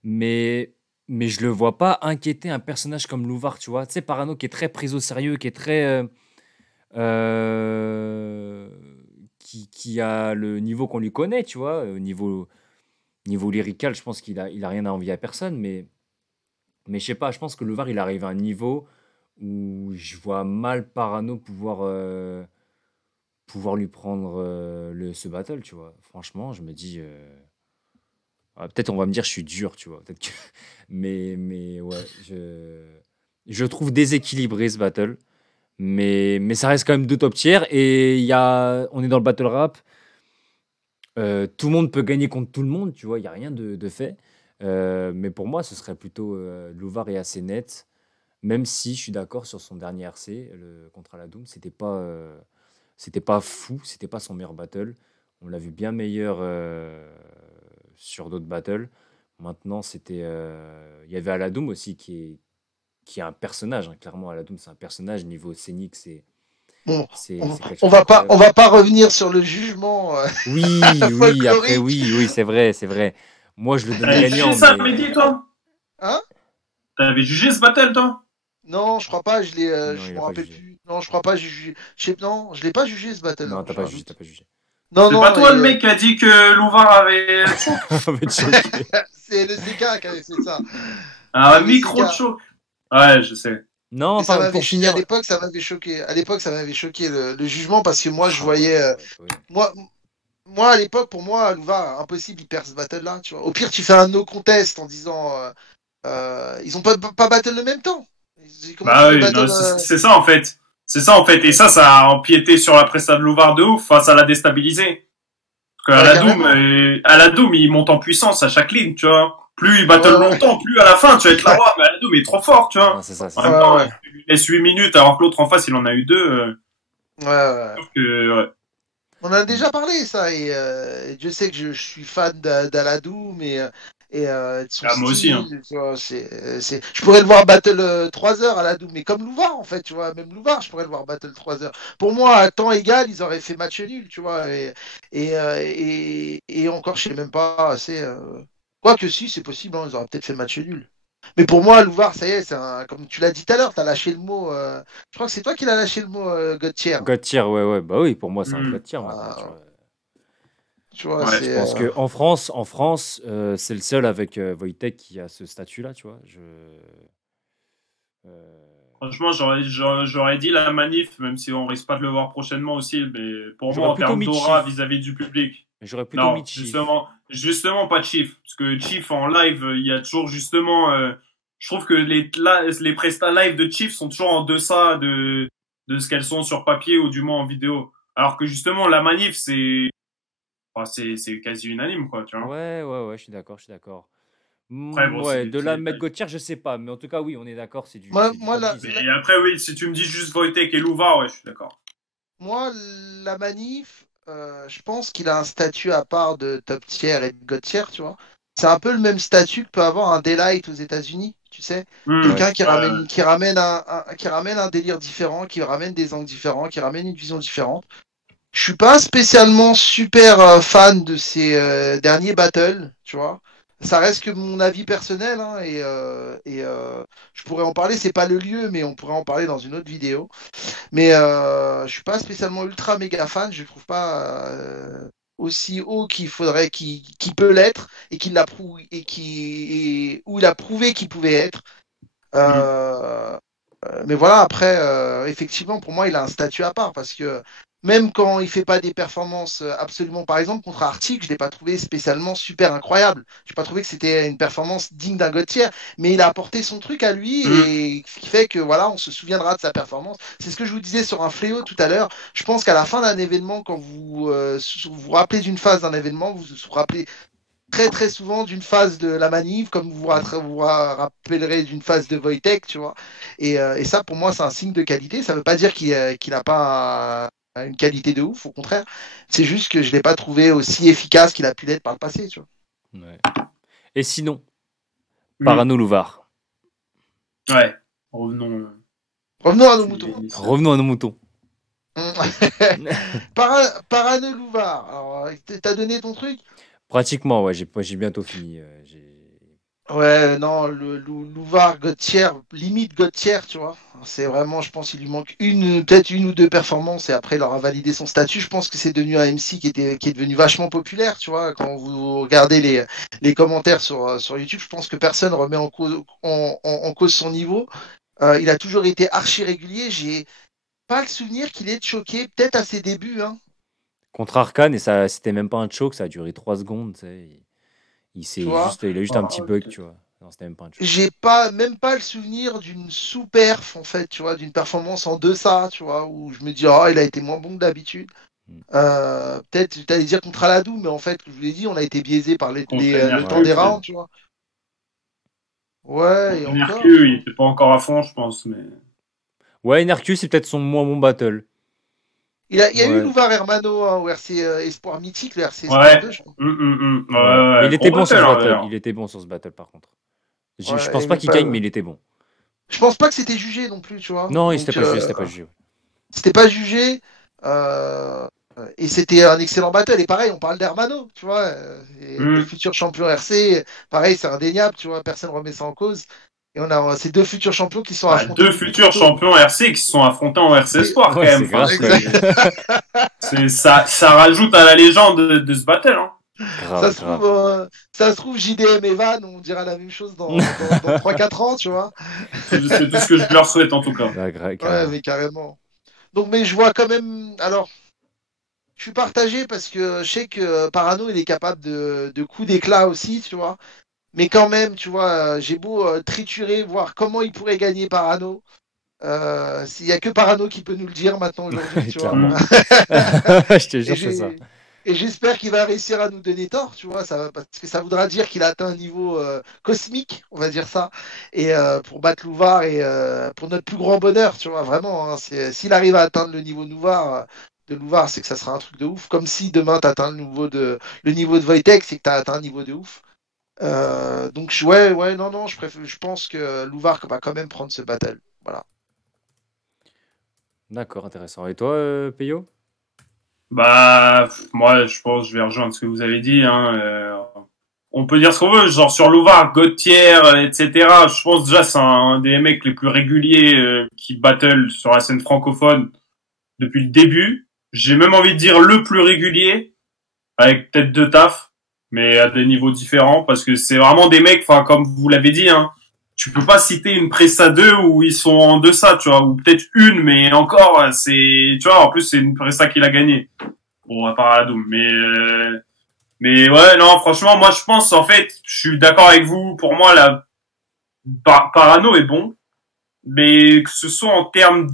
mais je le vois pas inquiéter un personnage comme Louvar, tu vois. Tu sais, Parano qui est très pris au sérieux, qui est très euh, qui a le niveau qu'on lui connaît, tu vois, niveau lyrical, je pense qu'il a rien à envier à personne, mais je sais pas, je pense que le VAR, il arrive à un niveau où je vois mal Parano pouvoir lui prendre ce battle, tu vois. Franchement, je me dis, peut-être on va me dire je suis dur, tu vois. mais ouais, je trouve déséquilibré ce battle, Mais ça reste quand même deux top tiers. Et on est dans le battle rap. Tout le monde peut gagner contre tout le monde, tu vois, il n'y a rien de fait. Mais pour moi, ce serait plutôt Louvard et assez net. Même si je suis d'accord sur son dernier RC contre Aladoum, c'était pas fou, c'était pas son meilleur battle. On l'a vu bien meilleur sur d'autres battles. Maintenant, il y avait Aladoum aussi qui est un personnage, hein. Clairement, Aladoum, c'est un personnage. Niveau scénique, Bon, c'est on, quelque on chose va pas, on d'incroyable. va pas revenir sur le jugement Oui, après, folklorique. oui, c'est vrai, c'est vrai. Moi, je le donne T'avais jugé gagnant, ça, mais Mehdi, toi? Hein? T'avais jugé ce battle, toi? Non, je crois pas, non, je il me a pas rappelle jugé. plus. Non, je crois pas, j'ai jugé. Non, je l'ai pas jugé ce battle, Non, non, t'as j'ai pas un jugé, t'as doute. pas jugé. Non, C'est pas non, toi le mec qui a dit que Louvard avait choc? On va te choquer. c'est le CK qui avait fait ça. Un C'est le micro de CK. choc. Ouais, je sais. Non, Mais ça enfin, m'avait, pour à finir. l'époque, ça m'avait choqué. À l'époque, ça m'avait choqué le jugement parce que moi, je Ah ouais, voyais, ouais, bah oui. moi, moi, à l'époque, pour moi, Louva, impossible, il perd ce battle-là, tu vois. Au pire, tu fais un no contest en disant, ils ont pas battle le même temps. Comment tu Bah veux oui, non, battle c'est ça en fait. C'est ça en fait. Et ça a empiété sur la presta de Louvard de ouf. Enfin, ça l'a déstabilisé. Parce Ouais, qu'à carrément. la Doom, il monte en puissance à chaque ligne, tu vois. Plus il battle Ouais, longtemps, plus à la fin, tu vas être là, ouais, mais à la Doom, il est trop fort, tu Non, vois. c'est ça, c'est En ça. même ouais, temps, ouais, tu lui laisses 8 minutes alors que l'autre en face, il en a eu 2. ouais, ouais. Sauf que, ouais. On en a Mm. déjà parlé, ça, et Dieu sait que je suis fan d'Aladou, et de son Ah, moi aussi, hein. style, tu vois, je pourrais le voir battle 3 heures Aladou, mais comme Louvard, en fait, tu vois, même Louvard, je pourrais le voir battle 3 heures. Pour moi, à temps égal, ils auraient fait match nul, tu vois, et encore, je sais même pas, quoi que si, c'est possible, hein, ils auraient peut-être fait match nul. Mais pour moi, Louvard, ça y est, comme tu l'as dit tout à l'heure, tu as lâché le mot, je crois que c'est toi qui l'as lâché le mot, Gauthier. God tier, ouais, ouais. Bah oui, pour moi, c'est un God Hmm. tier maintenant, tu Ah, vois. tu vois, Ouais. Je pense que en France, c'est le seul avec Wojtek qui a ce statut-là, tu vois. Euh, Franchement, j'aurais dit la manif, même si on risque pas de le voir prochainement aussi, mais pour moi, J'aurais en plutôt termes mis d'aura Chief. vis-à-vis du public. J'aurais plutôt mis Non, Chief. justement pas Chief. Parce que Chief en live, il y a toujours justement, je trouve que les prestats live de Chief sont toujours en deçà de ce qu'elles sont sur papier ou du moins en vidéo. Alors que justement, la manif, c'est quasi unanime, quoi, tu vois. Ouais, ouais, ouais, je suis d'accord, je suis d'accord. Après, bon, Ouais, de c'est là à des mettre détails. God tier, je sais pas. Mais en tout cas, oui, on est d'accord, moi, c'est du moi, top la, 10, hein. Mais après, oui, si tu me dis juste Wojtek et Louva, ouais, je suis d'accord. moi, la manif, je pense qu'il a un statut à part de top tier et de god tier, tu vois. C'est un peu le même statut que peut avoir un Daylight aux États-Unis, tu sais. Hmm. Ouais. Quelqu'un qui Ouais, ramène, qui ramène qui ramène un délire différent, qui ramène des angles différents, qui ramène une vision différente. Je suis pas spécialement super fan de ces derniers battles, tu vois. Ça reste que mon avis personnel, hein, et je pourrais en parler. C'est pas le lieu, mais on pourrait en parler dans une autre vidéo. Mais je suis pas spécialement ultra méga fan. Je le trouve pas aussi haut qu'il faudrait, qu'il peut l'être, et qu'il l'a prouvé, où il a prouvé qu'il pouvait être. hmm. Euh, mais voilà, après, effectivement, pour moi, il a un statut à part parce que même quand il fait pas des performances absolument, par exemple, contre Arctic, je l'ai pas trouvé spécialement super incroyable. J'ai pas trouvé que c'était une performance digne d'un Gauthier, mais il a apporté son truc à lui Hmm. et ce qui fait que voilà, on se souviendra de sa performance. C'est ce que je vous disais sur un fléau tout à l'heure. Je pense qu'à la fin d'un événement, quand vous vous rappelez d'une phase d'un événement, vous vous rappelez très très souvent d'une phase de la manif, comme vous rappellerez d'une phase de Wojtek, tu vois. Et ça, pour moi, c'est un signe de qualité. Ça ne veut pas dire qu'il n'a pas une qualité de ouf, au contraire. C'est juste que je ne l'ai pas trouvé aussi efficace qu'il a pu l'être par le passé, tu vois. Ouais. Et sinon, Hmm. Parano Louvard. Ouais. Revenons Revenons à au nos sujet moutons. initial. Revenons à nos moutons. Parano Louvard. Alors, t'as donné ton truc? Pratiquement, ouais, j'ai bientôt fini. Ouais, non, Louvard, Gauthier, limite Gauthier, tu vois. C'est vraiment, je pense, il lui manque peut-être une ou deux performances et après il aura validé son statut. Je pense que c'est devenu un MC qui est devenu vachement populaire, tu vois. Quand vous regardez les commentaires sur YouTube, je pense que personne remet en cause son niveau. Il a toujours été archi régulier. J'ai pas le souvenir qu'il ait choqué, peut-être à ses débuts, hein, Contre Arcane, et c'était même pas un choke, ça a duré 3 secondes. Tu sais. tu vois. Il a juste un petit Ah, bug, tu peut-être. vois. Non, c'était même pas un choc. j'ai même pas le souvenir d'une sous-perf, en fait, tu vois, d'une performance en deçà, tu vois, où je me dis, oh, il a été moins bon que d'habitude. Peut-être, tu allais dire contre Aladou, mais en fait, je vous l'ai dit, on a été biaisé par le temps des rounds, tu vois. Ouais, et encore. Nercu, il était pas encore à fond, je pense. Mais... Ouais, Nercu, c'est peut-être son moins bon battle. Il y a eu Ouais. Louvar Hermano au RC Espoir Mythique, le RC Espoir Ouais. 2, je crois. Mais il était bon sur ce battle. Il était bon sur ce battle, par contre. Je Ouais, pense pas qu'il gagne, mais il était bon. Je pense pas que c'était jugé non plus, tu vois. Non, Donc, c'était pas jugé, c'était pas jugé. C'était pas jugé. Et c'était un excellent battle. Et pareil, on parle d'Hermano, tu vois. Le futur champion RC, pareil, c'est indéniable, tu vois. Personne ne remet ça en cause. Et on a ces deux futurs champions qui sont affrontés. Deux futurs champions RC qui se sont affrontés en RC Espoir, quand même. Ça rajoute à la légende de ce battle. Hein. Ça se trouve, JDM et Van, on dira la même chose dans 3-4 ans, tu vois. C'est tout ce que je leur souhaite, en tout cas. Ouais, mais carrément. Donc, mais je vois quand même. Alors, je suis partagé parce que je sais que Parano, il est capable de coups d'éclat aussi, tu vois. Mais quand même, tu vois, j'ai beau triturer, voir comment il pourrait gagner Parano. Il n'y a que Parano qui peut nous le dire maintenant aujourd'hui, tu vois. Je te jure, c'est ça. Et j'espère qu'il va réussir à nous donner tort, tu vois, parce que ça voudra dire qu'il a atteint un niveau cosmique, on va dire ça, et pour battre Louvar et pour notre plus grand bonheur, tu vois, vraiment. Hein, s'il arrive à atteindre le niveau de Louvar, c'est que ça sera un truc de ouf. Comme si demain tu atteins le niveau de Wojtek, c'est que tu as atteint un niveau de ouf. Donc non, je pense que Louvar va quand même prendre ce battle. Voilà. D'accord, intéressant. Et toi, Peyo? Bah, moi, je pense, je vais rejoindre ce que vous avez dit. Hein, on peut dire ce qu'on veut, genre sur Louvar, Gauthier, etc. Je pense déjà c'est un des mecs les plus réguliers qui battle sur la scène francophone depuis le début. J'ai même envie de dire le plus régulier, avec peut-être deux tafs, mais à des niveaux différents, parce que c'est vraiment des mecs, enfin comme vous l'avez dit, hein, tu peux pas citer une Pressa 2 où ils sont en deçà, tu vois, ou peut-être une, mais encore, c'est, tu vois, en plus c'est une Pressa qu'il a gagnée. Bon, à part à la Doom, mais ouais, non, franchement, moi je pense, en fait, je suis d'accord avec vous, pour moi, la Parano est bon, mais que ce soit en termes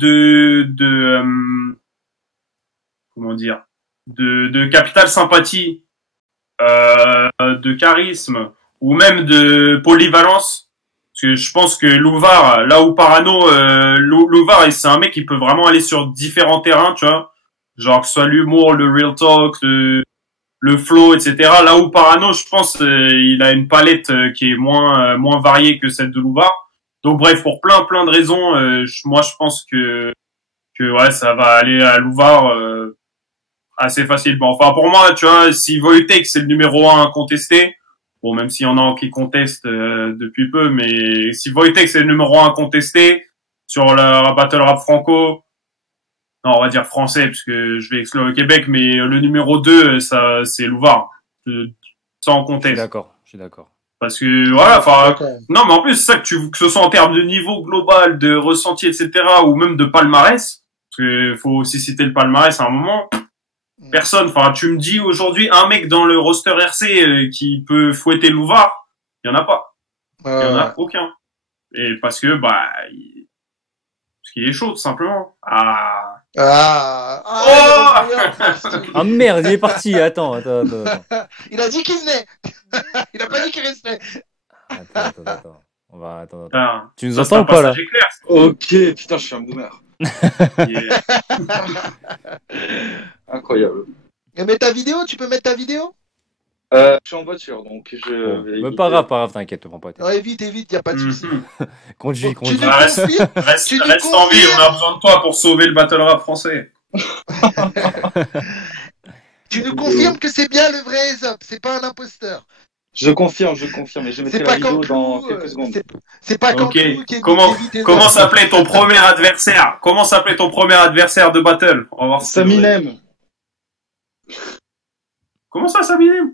comment dire, de capital sympathie, de charisme, ou même de polyvalence, parce que je pense que Louvar, là où Parano, Louvar, c'est un mec qui peut vraiment aller sur différents terrains, tu vois. Genre, que ce soit l'humour, le real talk, le flow, etc. Là où Parano, je pense, il a une palette qui est moins variée que celle de Louvar. Donc bref, pour plein de raisons, moi je pense que ouais, ça va aller à Louvar assez facilement. Enfin, pour moi, tu vois, si Wojtek c'est le numéro 1 incontesté, bon, même s'il y en a qui contestent depuis peu, mais si Wojtek c'est le numéro 1 incontesté sur la battle rap franco, non, on va dire français, parce que je vais exclure le Québec, mais le numéro 2, ça, c'est Louvar. Sans conteste. Je suis d'accord. Parce que, voilà, enfin, non, mais en plus, c'est ça que ce soit en termes de niveau global, de ressenti, etc., ou même de palmarès, parce que faut aussi citer le palmarès à un moment. Personne, enfin, tu me dis aujourd'hui un mec dans le roster RC qui peut fouetter Louvar, il y en a pas. Il y en a aucun. Et parce que, parce qu'il est chaud, tout simplement. Oh merde, il est parti. Attends. Il a dit qu'il venait. Il a pas dit qu'il restait. Attends. On va attendre. Tu nous Ça, entends ou pas là? Clair, ok, putain, je suis un boomer. Incroyable. Mais ta vidéo, tu peux mettre ta vidéo? Je suis en voiture, donc je vais mais pas grave, t'inquiète, te prends pas. Ouais, évite, y a pas de souci. Conduis. Reste en vie, on a besoin de toi pour sauver le battle rap français. Tu nous confirmes que c'est bien le vrai Aesop, c'est pas un imposteur. Je confirme, et je mettrai la vidéo dans quelques secondes. C'est pas ok. Comment s'appelait ton premier adversaire? Comment s'appelait ton premier adversaire de battle? On va voir si Saminem. Comment ça, Saminem?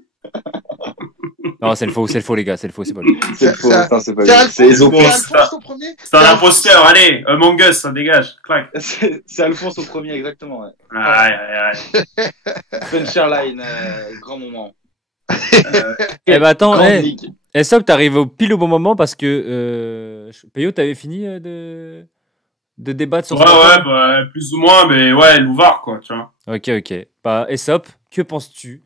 Non, c'est le faux, les gars, c'est le faux, c'est pas lui. C'est faux, c'est pas lui. C'est Alphonse ton premier? C'est un imposteur, allez, Among Us, ça dégage, clac. C'est Alphonse au premier, exactement, ouais. Ouais. Puncherline, grand moment. Eh ben attends, Aesop, t'arrives au pile au bon moment parce que Peyo, t'avais fini de débattre sur ce battle? Bah, plus ou moins, mais ouais, Louvard, quoi, tu vois. Ok. Bah, Aesop, que penses-tu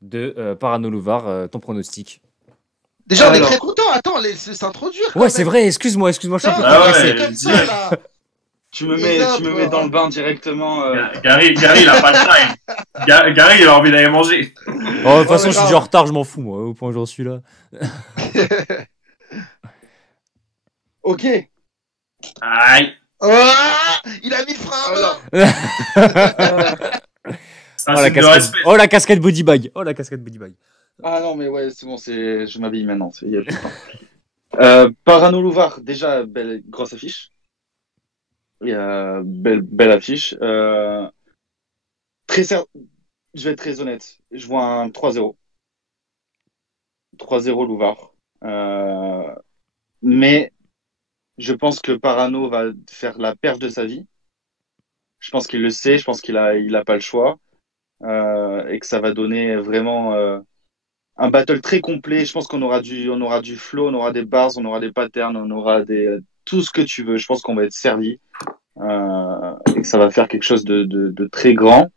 de Parano Louvard, ton pronostic? Déjà, on est très content. Attends, laisse introduire. Ouais, c'est vrai, excuse-moi, je suis un peu ouais, comme ça, là. Tu me mets dans le bain directement. Gary, il a pas le time. Gary, il a envie d'aller manger. Oh, de toute façon, je suis déjà en retard, je m'en fous, moi, au point où j'en suis là. Ok. Aïe. Oh, il a mis le frein à main. La casquette body bag. Ah non, mais ouais, c'est bon, je m'habille maintenant. Il y a plus de temps. Parano Louvard, déjà, grosse affiche. Belle affiche. Je vais être très honnête. Je vois un 3-0. 3-0 Louvard. Mais je pense que Parano va faire la perf de sa vie. Je pense qu'il le sait. Je pense qu'il a pas le choix. Et que ça va donner vraiment un battle très complet. Je pense qu'on aura du flow, on aura des bars, on aura des patterns, on aura tout ce que tu veux. Je pense qu'on va être servi. Et que ça va faire quelque chose de très grand.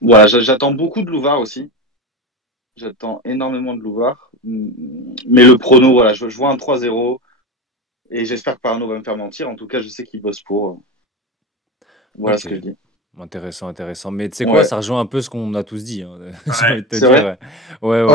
Voilà, j'attends beaucoup de Louvard aussi. J'attends énormément de Louvard. Mais le prono, voilà, je vois un 3-0 et j'espère que Parano va me faire mentir. En tout cas, je sais qu'il bosse pour. Voilà ce que je dis. Intéressant. Mais tu sais quoi, ça rejoint un peu ce qu'on a tous dit. Hein. J'ai envie de te c'est dire. vrai. Ouais,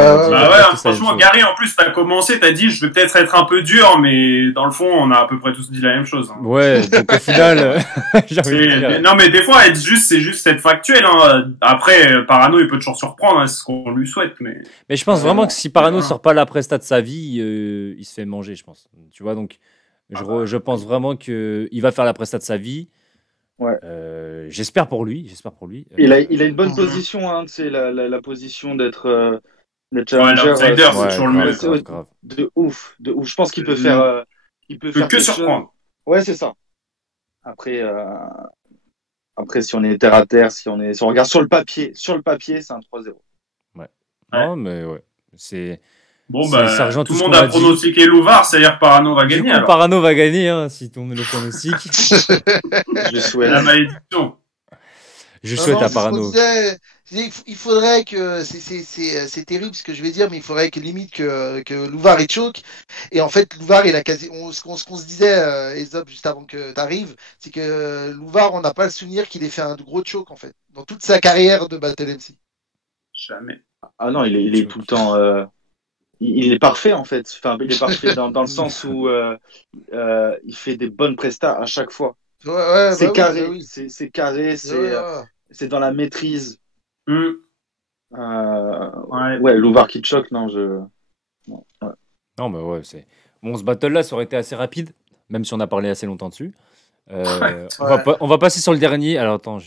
franchement, Gary, en plus, t'as commencé, t'as dit, je vais peut-être être un peu dur, mais dans le fond, on a à peu près tous dit la même chose. Hein. Ouais, donc au final, j'ai envie de dire. Non, mais des fois, c'est juste être factuel. Hein. Après, Parano, il peut toujours surprendre, hein, c'est ce qu'on lui souhaite. Mais je pense vraiment que si Parano sort pas la presta de sa vie, il se fait manger, je pense. Tu vois, donc je pense vraiment qu'il va faire la presta de sa vie. Ouais. J'espère pour lui. Il a une bonne position, hein, c'est la position d'être le challenger. L'outsider, c'est toujours le mieux. Grave. De ouf. Je pense qu'il peut faire. Il peut faire que surprendre. Ouais, c'est ça. Après, si on est terre à terre, si on regarde sur le papier, c'est un 3-0. Ouais. Non, mais ouais. C'est. Bon, ça rejoint tout le monde a pronostiqué Louvard, c'est-à-dire Parano va gagner. Du coup, Parano va gagner, hein, si tu met le pronostic. Je souhaite. La malédiction. Je souhaite à Parano. Il faudrait que c'est terrible ce que je vais dire, mais il faudrait que limite que Louvard est choke. Et en fait, Louvard, il a quasi. Ce qu'on se disait, Aesop, juste avant que tu arrives, c'est que Louvard, on n'a pas le souvenir qu'il ait fait un gros choke en fait, dans toute sa carrière de Battle MC. Jamais. Ah non, il est tout le temps. Il est parfait en fait. Enfin, il est parfait dans le sens où il fait des bonnes prestats à chaque fois. C'est carré, c'est carré, c'est dans la maîtrise. Ouais, Louvard qui choque, non, Non, mais ouais, c'est. Bon, ce battle-là, ça aurait été assez rapide, même si on a parlé assez longtemps dessus. On va passer sur le dernier. Alors, attends,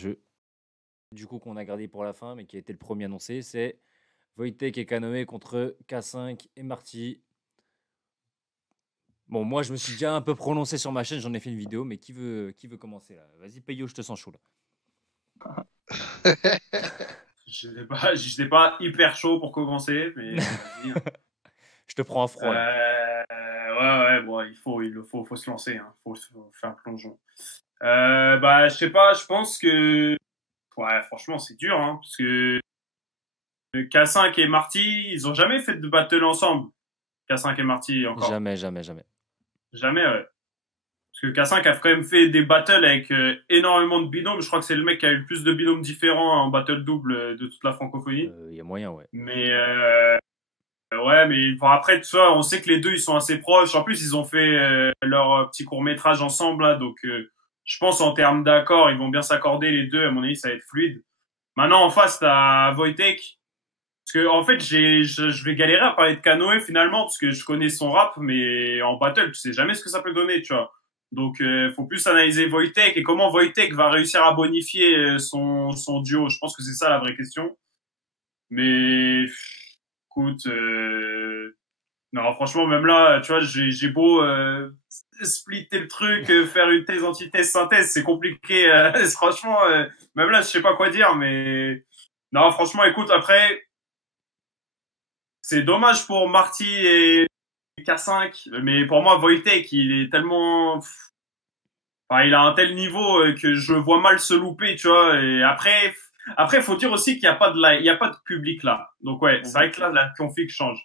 du coup, qu'on a gardé pour la fin, mais qui a été le premier annoncé, c'est Wojtek et Kanoe contre K5 et Marty. Bon, moi, je me suis déjà un peu prononcé sur ma chaîne, j'en ai fait une vidéo, mais qui veut commencer là? Vas-y, Peyo, je te sens chaud là. Je n'étais pas hyper chaud pour commencer, mais je te prends à froid. Ouais, bon, il faut se lancer, hein. Faut faire un plongeon. Je sais pas, je pense que, ouais, franchement, c'est dur, hein, parce que K5 et Marty, ils ont jamais fait de battle ensemble. K5 et Marty encore. Jamais. Jamais, ouais. Parce que K5 a quand même fait des battles avec énormément de binômes. Je crois que c'est le mec qui a eu le plus de binômes différents en battle double de toute la francophonie. Il y a moyen, ouais. Mais ouais, mais bon, après, tu vois, on sait que les deux, ils sont assez proches. En plus, ils ont fait leur petit court-métrage ensemble, là. Donc, je pense en termes d'accord, ils vont bien s'accorder les deux. À mon avis, ça va être fluide. Maintenant, en face, t'as Wojtek. Parce que, en fait, je vais galérer à parler de Kanoe, finalement, parce que je connais son rap, mais en battle, tu sais jamais ce que ça peut donner, tu vois. Donc, faut plus analyser Wojtek et comment Wojtek va réussir à bonifier son duo. Je pense que c'est ça la vraie question. Mais, écoute, non, franchement, même là, tu vois, j'ai beau splitter le truc, faire une thèse, antithèse, synthèse, c'est compliqué. Franchement, même là, je sais pas quoi dire, mais non, franchement, écoute, après, c'est dommage pour Marty et K5, mais pour moi, Wojtek, il est tellement, enfin, il a un tel niveau que je le vois mal se louper, tu vois. Et après, faut dire aussi qu'il y a pas de il y a pas de public là. Donc ouais, c'est vrai que là, la config change.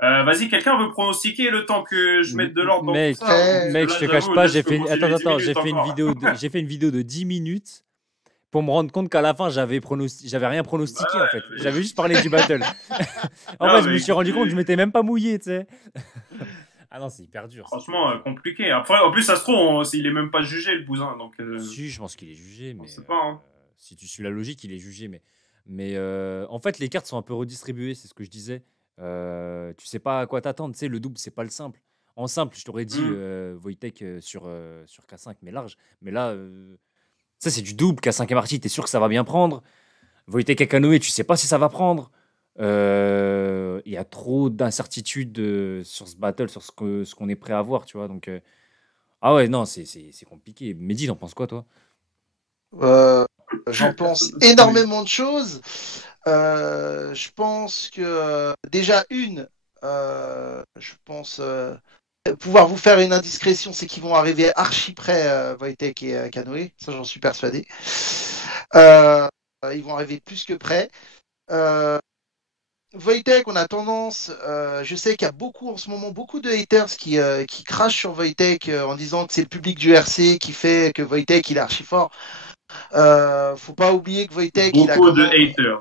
Vas-y, quelqu'un veut pronostiquer le temps que je mette de l'ordre dans Mec, tout ça, hein, parce que mec, là, je te cache j'avoue, pas, là, je peux continuer 10 attends, minutes encore. j'ai fait une vidéo de 10 minutes pour me rendre compte qu'à la fin, j'avais rien pronostiqué Bah en fait. J'avais juste parlé du battle. En non, fait, je me mais suis rendu compte que je m'étais même pas mouillé, tu sais. Ah non, c'est hyper dur. franchement, compliqué. Après, en plus, ça se trouve, il est même pas jugé, le bousin, donc Si, je pense qu'il est jugé, on mais sait pas, hein. si tu suis la logique, il est jugé. Mais en fait, les cartes sont un peu redistribuées, c'est ce que je disais. Tu sais pas à quoi t'attendre. Tu sais, le double, c'est pas le simple. En simple, je t'aurais dit Wojtek sur K5, mais large. Mais là, ça, c'est du double. K5 et Marty, t'es sûr que ça va bien prendre. Wojtek et Kanoé, tu sais pas si ça va prendre. Il y a trop d'incertitudes sur ce battle, sur ce qu'on est prêt à voir, tu vois. Donc, ah ouais, non, c'est compliqué. Mehdi, t'en penses quoi, toi? J'en pense énormément de choses. Je pense que déjà je pense pouvoir vous faire une indiscrétion, c'est qu'ils vont arriver archi près, Wojtek et Kanoé. Ça, j'en suis persuadé. Euh, Ils vont arriver plus que près. Euh, Wojtek, on a tendance, je sais qu'il y a beaucoup en ce moment, beaucoup de haters qui crachent sur Wojtek en disant que c'est le public du RC qui fait que Wojtek il est archi fort. Faut pas oublier que Wojtek il a Beaucoup de comment haters.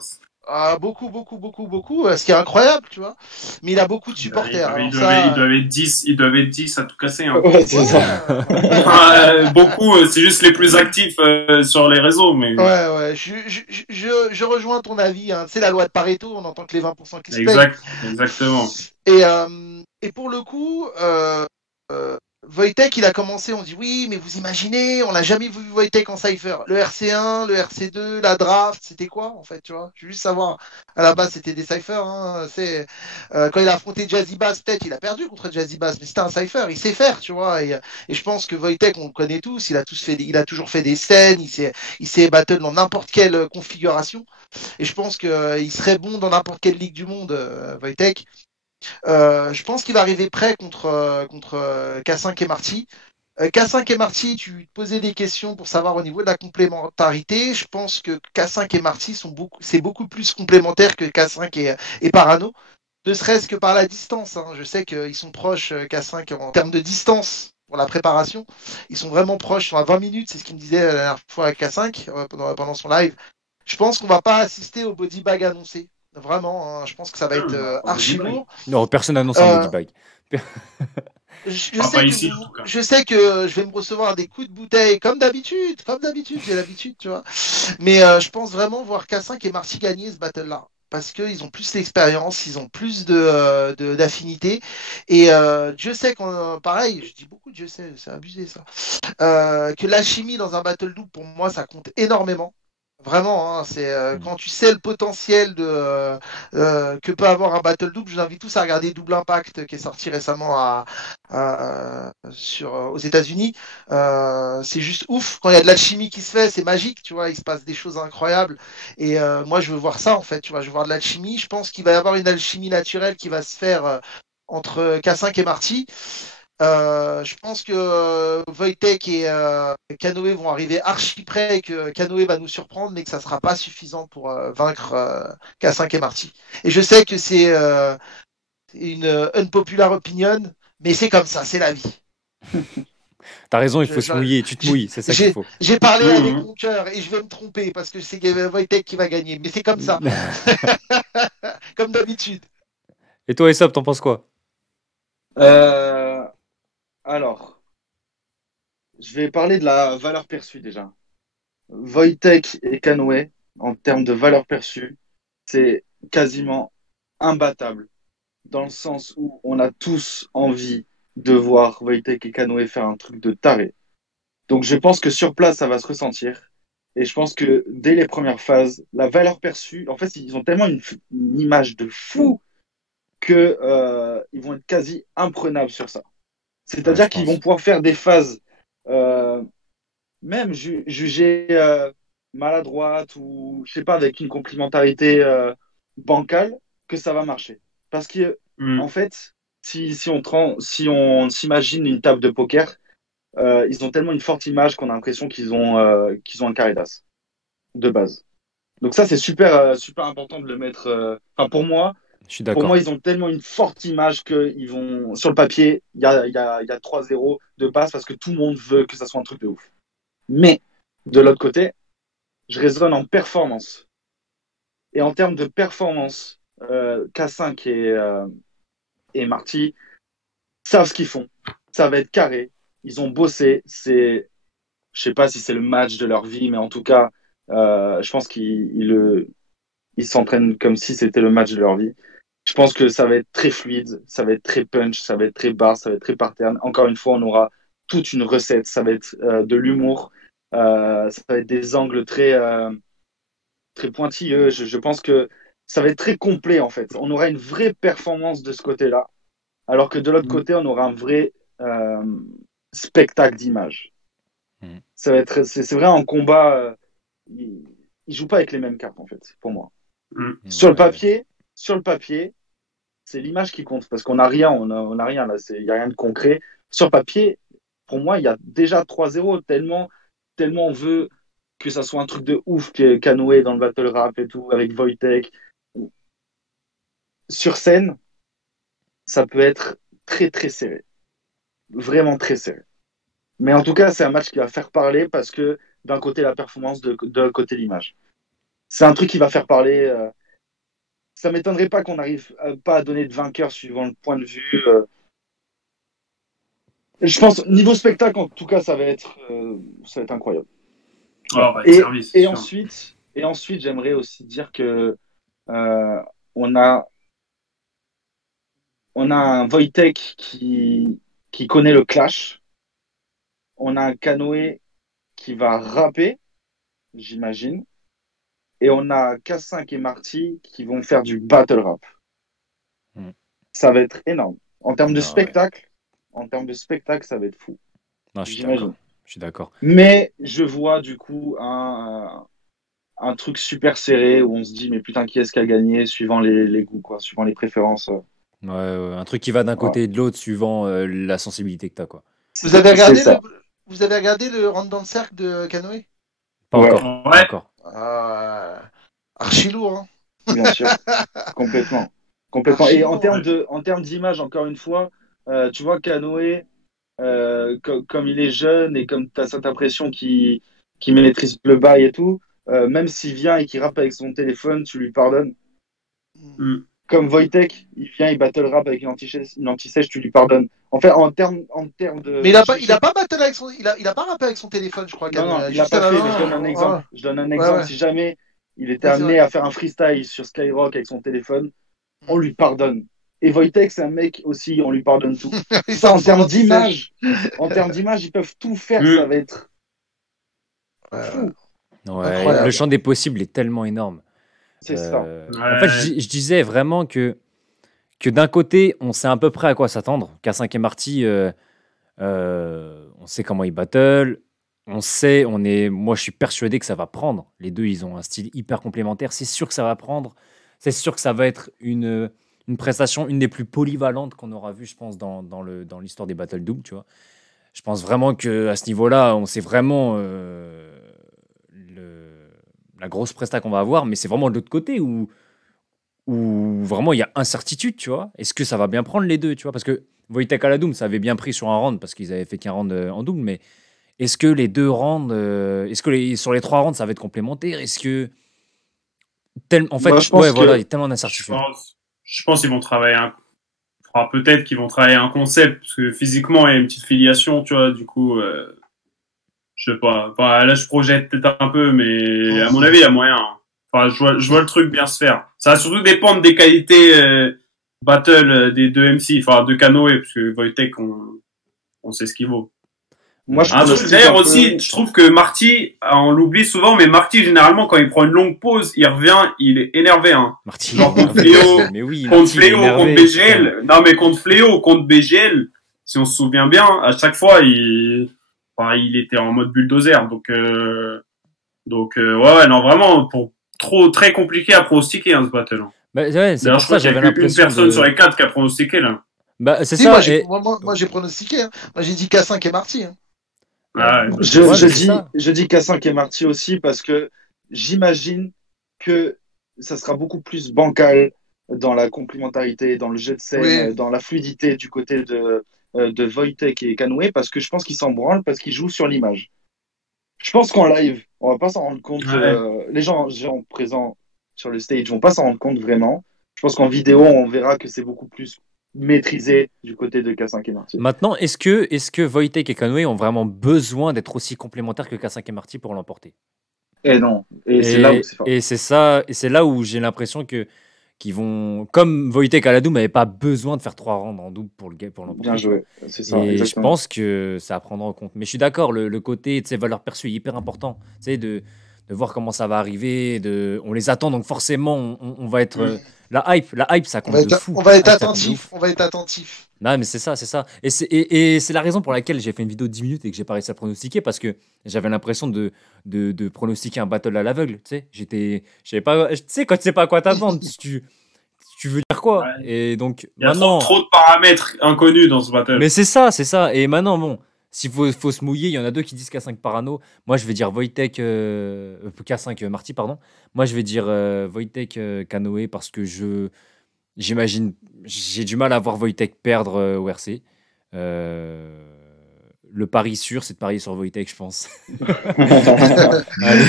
beaucoup, ce qui est incroyable, tu vois. Mais il a beaucoup de supporters. Alors Ils ça, doivent être 10 à tout casser, hein. Ouais, c'est ça. Beaucoup, c'est juste les plus actifs sur les réseaux, mais ouais. Je rejoins ton avis. Hein. C'est la loi de Pareto, on entend que les 20% qui se payent. exactement. Et pour le coup, Wojtek, il a commencé, on dit oui, mais vous imaginez, on n'a jamais vu Wojtek en Cypher. Le RC1, le RC2, la draft, c'était quoi en fait, tu vois? Je veux juste savoir. À la base, c'était des Cyphers. Hein. Quand il a affronté Jazzy Bass, peut-être il a perdu contre Jazzy Bass, mais c'était un Cypher, il sait faire, tu vois. Et je pense que Wojtek, on le connaît tous, il a toujours fait des scènes, il sait battle dans n'importe quelle configuration. Et je pense qu'il serait bon dans n'importe quelle ligue du monde, Wojtek. Je pense qu'il va arriver prêt contre K5 et Marty. K5 et Marty, tu te posais des questions pour savoir au niveau de la complémentarité. Je pense que K5 et Marty c'est beaucoup plus complémentaire que K5 et Parano. Ne serait-ce que par la distance. Hein. Je sais qu'ils sont proches, K5, en termes de distance pour la préparation. Ils sont vraiment proches, ils sont à 20 minutes, c'est ce qu'il me disait la dernière fois à K5 pendant son live. Je pense qu'on va pas assister au body bag annoncé. Vraiment, hein, je pense que ça va être archi lourd. Non, personne n'annonce un body bag. Je sais que je vais me recevoir des coups de bouteille comme d'habitude, j'ai l'habitude, tu vois. Mais je pense vraiment voir K5 et Marty gagner ce battle-là. Parce qu'ils ont plus d'expérience, ils ont plus d'affinité. Et Dieu sait pareil, je dis beaucoup Dieu sait, c'est abusé ça. Que l'alchimie dans un battle double, pour moi, ça compte énormément. Vraiment, hein, c'est quand tu sais le potentiel que peut avoir un battle double. Je vous invite tous à regarder Double Impact qui est sorti récemment aux États-Unis. C'est juste ouf quand il y a de l'alchimie qui se fait, c'est magique, tu vois. Il se passe des choses incroyables. Et moi, je veux voir ça en fait. Tu vois, je veux voir de l'alchimie. Je pense qu'il va y avoir une alchimie naturelle qui va se faire entre K5 et Marty. Je pense que Wojtek et Kanoé vont arriver archi près et que Kanoé va nous surprendre, mais que ça sera pas suffisant pour vaincre K5 et Marty. Et je sais que c'est une unpopular opinion, mais c'est comme ça, c'est la vie. T'as raison, il faut se mouiller, tu te mouilles, c'est ça qu'il faut. J'ai parlé avec mon cœur et je vais me tromper parce que c'est Wojtek qui va gagner, mais c'est comme ça. Comme d'habitude. Et toi, Essop, t'en penses quoi? Alors, je vais parler de la valeur perçue déjà. Wojtek et Kanoé, en termes de valeur perçue, c'est quasiment imbattable, dans le sens où on a tous envie de voir Wojtek et Kanoé faire un truc de taré. Donc je pense que sur place, ça va se ressentir. Et je pense que dès les premières phases, la valeur perçue, en fait, ils ont tellement une image de fou que ils vont être quasi imprenables sur ça. C'est-à-dire qu'ils vont pouvoir faire des phases euh, même jugées maladroites ou, je sais pas, avec une complémentarité bancale, que ça va marcher. Parce que, Mm. en fait, si on s'imagine une table de poker, ils ont tellement une forte image qu'on a l'impression qu'ils ont un carré d'as de base. Donc ça, c'est super important de le mettre. Enfin, Je suis pour d'accord. moi, ils ont tellement une forte image qu'ils vont, sur le papier, il y a 3-0 de base parce que tout le monde veut que ça soit un truc de ouf. Mais, de l'autre côté, je raisonne en performance. Et en termes de performance, K5 et Marty savent ce qu'ils font. Ça va être carré. Ils ont bossé. Je sais pas si c'est le match de leur vie, mais en tout cas, je pense qu'ils s'entraînent comme si c'était le match de leur vie. Je pense que ça va être très fluide, ça va être très punch, ça va être très bar, ça va être très pattern. Encore une fois, on aura toute une recette. Ça va être de l'humour, ça va être des angles très pointilleux. Je pense que ça va être très complet en fait. On aura une vraie performance de ce côté-là, alors que de l'autre Mm. côté, on aura un vrai spectacle d'image. Mm. C'est vrai en combat, ils jouent pas avec les mêmes cartes en fait, pour moi. Mm. Sur le Ouais. papier, sur le papier, c'est l'image qui compte parce qu'on n'a rien, on a rien là, il y a rien de concret. Sur le papier, pour moi, il y a déjà 3-0 tellement on veut que ça soit un truc de ouf que Canoë dans le battle rap et tout avec Wojtek. Sur scène, ça peut être très très serré, vraiment très serré. Mais en tout cas, c'est un match qui va faire parler parce que d'un côté la performance, de l'autre côté l'image. C'est un truc qui va faire parler. Ça m'étonnerait pas qu'on n'arrive pas à donner de vainqueur suivant le point de vue. Je pense, niveau spectacle, en tout cas, ça va être incroyable. Oh, bah, Et, service, c'est et sûr. ensuite, et ensuite, j'aimerais aussi dire que euh, on a, on a un Wojtek qui connaît le clash. On a un Canoë qui va rapper, j'imagine. Et on a K5 et Marty qui vont faire du battle rap. Mm. Ça va être énorme. Non, ouais. En termes de spectacle, ça va être fou, Non, je suis d'accord. j'imagine. Je suis d'accord. Mais je vois du coup un truc super serré où on se dit, mais putain, qui est-ce qui a gagné suivant les goûts, quoi, suivant les préférences. Ouais, ouais, un truc qui va d'un Voilà. côté et de l'autre suivant la sensibilité que t'as, quoi. Vous avez C'est regardé ça. vous avez regardé le rentre dans le cercle de Canoë? Pas Ouais, encore. Pas Ouais. encore. Archi lourd, hein. bien sûr. Complètement. Complètement. Archi Et lourd, hein. en termes d'image, encore une fois, tu vois, Canoë, comme il est jeune et comme tu as cette impression qu'il maîtrise le bail et tout, même s'il vient et qu'il rappe avec son téléphone, tu lui pardonnes. Mm. Comme Wojtek, il vient, il battle rap avec une anti-sèche, tu lui pardonnes. En fait, en termes de. Mais Je il a sais. pas battle avec il a pas rappé avec son téléphone, je crois, Non, Canoë. non, Il a il l'a juste pas fait, mais je donne un exemple. ouais, Je donne un ouais, exemple. ouais. Si jamais il était Oui, c'est vrai. amené à faire un freestyle sur Skyrock avec son téléphone, on lui pardonne. Et Wojtek, c'est un mec aussi, on lui pardonne tout. Il Ça, sort son anti-sèche. en termes d'image, ils peuvent tout faire. Ça Mm. va être Ouais, ouais. fou. Ouais, le Incroyable. champ des possibles est tellement énorme. C'est ça. En fait, Ouais. je disais vraiment que d'un côté, on sait à peu près à quoi s'attendre. K5 et Marty, on sait comment ils battle. Moi, je suis persuadé que ça va prendre. Les deux, ils ont un style hyper complémentaire. C'est sûr que ça va prendre. C'est sûr que ça va être une prestation, une des plus polyvalentes qu'on aura vues, je pense, dans l'histoire des Battle Double, tu vois. Je pense vraiment qu'à ce niveau-là, on sait vraiment la grosse presta qu'on va avoir, mais c'est vraiment de l'autre côté où vraiment il y a incertitude, tu vois. Est-ce que ça va bien prendre les deux, tu vois? Parce que Wojtek à la Doom, ça avait bien pris sur un round parce qu'ils avaient fait qu'un round en double, mais est-ce que les deux rounds, est-ce que sur les trois rounds, ça va être complémentaire? Est-ce que. En Moi, fait, je ouais, pense voilà, il y que a tellement Je d'incertitudes. pense, je pense qu'ils vont travailler peut-être qu'ils vont travailler un concept, parce que physiquement, il y a une petite filiation, tu vois, du coup, je sais pas. Enfin, là, je projette peut-être un peu, mais à mon avis, il y a moyen. Hein. Enfin, je vois le truc bien se faire. Ça va surtout dépendre des qualités battle des deux MC, enfin, de Canoë, parce que Wojtek, on sait ce qu'il vaut. moi, je Un truc pronostique d'ailleurs un peu. aussi, je trouve que Marty, on l'oublie souvent, mais Marty, généralement, quand il prend une longue pause, il revient, il est énervé, hein. Marty, Genre il est contre énervé. Fléau, Mais oui, contre Marty, il est Fléau, contre énervé. Putain. BGL. Non, mais contre Fléau, contre BGL, si on se souvient bien, à chaque fois, il était en mode bulldozer. Donc, ouais, non, vraiment, très compliqué à pronostiquer, hein, ce battle. Bah, ouais, c'est D'ailleurs, pour je crois ça qu'il y j'avais a qu'une l'impression personne de. sur les 4 qui a pronostiqué, là. Bah, c'est Si, ça. moi, j'ai pronostiqué. Hein. Moi, j'ai dit K5 et Marty. Hein. Ah, ouais, Je, Ouais, je mais c'est dis, ça. je dis K5 et Marty aussi parce que j'imagine que ça sera beaucoup plus bancal dans la complémentarité, dans le jeu de scène, Oui. dans la fluidité du côté de Wojtek et Canoë parce que je pense qu'ils s'en branlent parce qu'ils jouent sur l'image. Je pense qu'en live, on va pas s'en rendre compte. ouais. Les gens présents sur le stage vont pas s'en rendre compte vraiment. Je pense qu'en vidéo, on verra que c'est beaucoup plus maîtrisé du côté de K5 et Marty. Maintenant, est-ce que Wojtek et Canoë ont vraiment besoin d'être aussi complémentaires que K5 et Marty pour l'emporter? Et non, et c'est là où c'est fort. Et c'est ça, et c'est là où j'ai l'impression que qu'ils vont, comme Wojtek à la Doom n'avait pas besoin de faire 3 rounds en double pour l'emporter. Bien tu vois. joué, c'est ça, Et je exactement. pense que ça à prendre en compte. Mais je suis d'accord, le côté, tu sais, valeur perçue est hyper important. Tu sais, de voir comment ça va arriver, on les attend, donc forcément, on va être. La hype, ça compte de fou. On va être La hype, ça compte de attentif. ouf. On va être attentif. Non, mais c'est ça, c'est ça. Et c'est la raison pour laquelle j'ai fait une vidéo de 10 minutes et que j'ai pas réussi à pronostiquer parce que j'avais l'impression de pronostiquer un battle à l'aveugle. Tu sais, j'avais pas. Tu sais, quand tu sais pas à quoi t'attendre, tu veux dire quoi? Ouais. Et donc, Il y a maintenant. trop de paramètres inconnus dans ce battle. Mais c'est ça, c'est ça. Et maintenant, bon, s'il faut se mouiller, il y en a deux qui disent K5 Parano. Moi, je vais dire Wojtek. K5 Marty, pardon. Moi, je vais dire Wojtek Canoë parce que j'imagine. J'ai du mal à voir Wojtek perdre au RC. Le pari sûr, c'est de parier sur Wojtek, je pense. Allez.